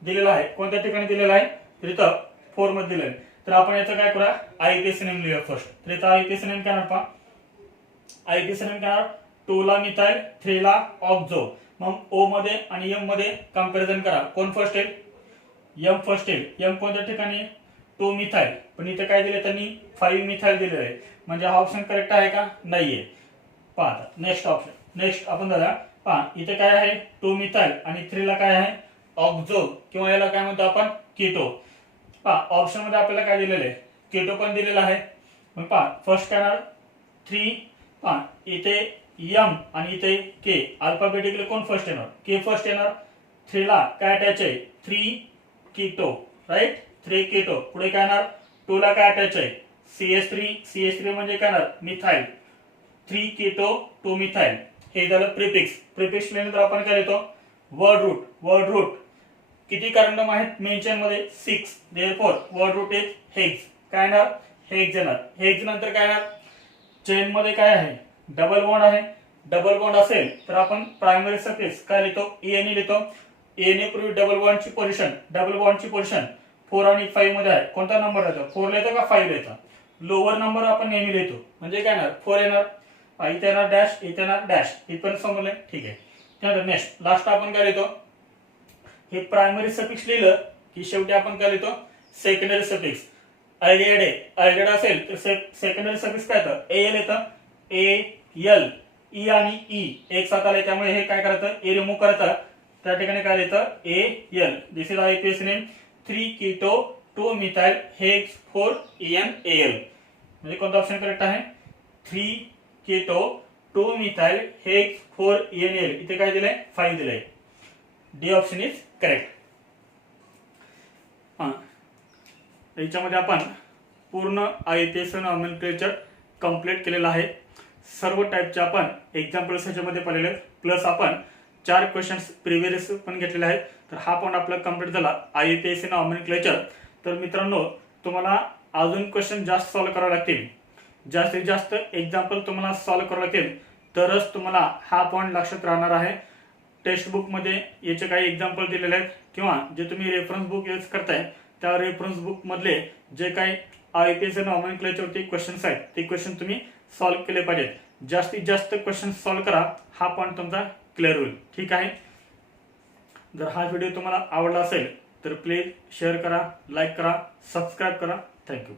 दिलेलं आहे. कोणत्या ठिकाणी दिलेलं आहे? तर इथं 4 मध्ये दिलेलं आहे. तर आपण याचं काय करूया? IPSC नेम लिहूया फर्स्ट. तर इथं IPSC नेम काय पहा? IPSC नेम काय? 2 ला मिथाइल, 3 ला ऑक्झो. मग O मध्ये आणि M मध्ये कंपॅरिझन करा. कोण फर्स्ट येईल? M फर्स्ट येईल. M कोणत्या ठिकाणी? 2 मिथाइल. पण इथे काय दिले त्यांनी? 5 मिथाइल दिलेलं आहे. म्हणजे हा ऑप्शन करेक्ट आहे का? नाहीये. पहा नेक्स्ट ऑप्शन. नेक्स्ट आपण दादा पहा इथे काय आहे? 2 मिथाइल आणि 3 ला काय आहे? ऑक्झो किंवा याला काय म्हणतो आपण? कीटो. पहा ऑप्शन मध्ये आपल्याला काय दिलेलं आहे? कीटो पण दिलेला आहे. मग पहा फर्स्ट काय येणार? 3. पहा इथे M आणि इथे K. अल्फाबेटिकली कोण फर्स्ट येणार? K फर्स्ट येणार. 3 ला काय अटॅच आहे? 3 कीटो. राईट? 3 कीटो. पुढे काय येणार? 2 ला काय अटॅच आहे? CH3. CH3 म्हणजे काय येणार? मिथाइल. 3 keto 2 methyl. हे झालं प्रिफिक्स. प्रिफिक्स लिहिल्यानंतर आपण काय लिहितो? Word root. वर्ड रूट किती कार्बन आहेत मेन्शन मध्ये? 6. Therefore word root is hex. काय येणार? हेक्स येणार. हेक्स नंतर काय येणार? चेन मध्ये काय आहे? डबल बॉन्ड आहे. डबल बॉन्ड असेल तर आपण प्रायमरी सफिक्स काय लिहितो? ENE लिहितो. ENE पूर्वी डबल बॉन्डची पोझिशन, डबल बॉन्डची पोझिशन 4 आणि 5 मध्ये आहे. कोणता नंबर येतो? 4 लिहितो का 5 लिहितो? लोअर नंबर आपण नेहमी लिहितो. म्हणजे काय येणार? 4 येणार. इथे येणार डॅश, इथे येणार डॅश. इथपर्यंत समजलंय? ठीक आहे. त्यानंतर नेक्स्ट लास्ट आपण काय लिहितो? हे प्रायमरी सफिक्स लिहिलं की शेवटी आपण काय लिहितो? Secondary suffix. अल्डिहाइड आहे. अल्डिहाइड असेल तर सेकंडरी सफिक्स काय येतं? AL येतं. AL. E आणि E एक साथ आले त्यामुळे हे काय करायचं? A रिमूव्ह करायचं. त्या ठिकाणी काय लिहितं? AL. This is IPSC name 3 keto 2 methyl hex 4 ENAL. म्हणजे कोणता ऑप्शन करेक्ट आहे? 3 कीटो 2 मिथाइल हेक्स 4 NL इथे काय दिलंय 5 दिलंय. D option is correct. याच्यामध्ये आपण पूर्ण IUPAC नॉमेनक्लेचर कंप्लीट केलेलं आहे. सर्व टाईपचे आपण एक्झाम्पल्स ह्याच्यामध्ये पाहिलेले आहेत, प्लस आपण 4 क्वेश्चन्स प्रिव्हियस पण घेतलेले आहेत. तर हा पण आपला कंप्लीट झाला IUPAC नॉमेनक्लेचर. तर मित्रांनो, तुम्हाला अजून क्वेश्चन जास्त सॉल्व्ह करावे लागतील, जास्तीत जास्त एक्झाम्पल तुम्हाला सॉल्व्ह करावे लागतील, तरच तुम्हाला हा पॉईंट लक्षात राहणार आहे. टेक्स्ट बुकमध्ये याचे काही एक्झाम्पल दिलेले आहेत किंवा जे तुम्ही रेफरन्स बुक यूज करताय त्या रेफरन्स बुक मधले जे काही IUPAC नॉमेनक्लेचरचे क्वेश्चन्स आहेत ते क्वेश्चन तुम्ही सॉल्व्ह केले पाहिजेत. जास्तीत जास्त क्वेश्चन सॉल्व्ह करा, हा पॉईंट तुमचा क्लिअर होईल. ठीक आहे. जर हा व्हिडिओ तुम्हाला आवडला असेल तर प्लीज शेअर करा, लाईक करा, सबस्क्राईब करा. थँक्यू.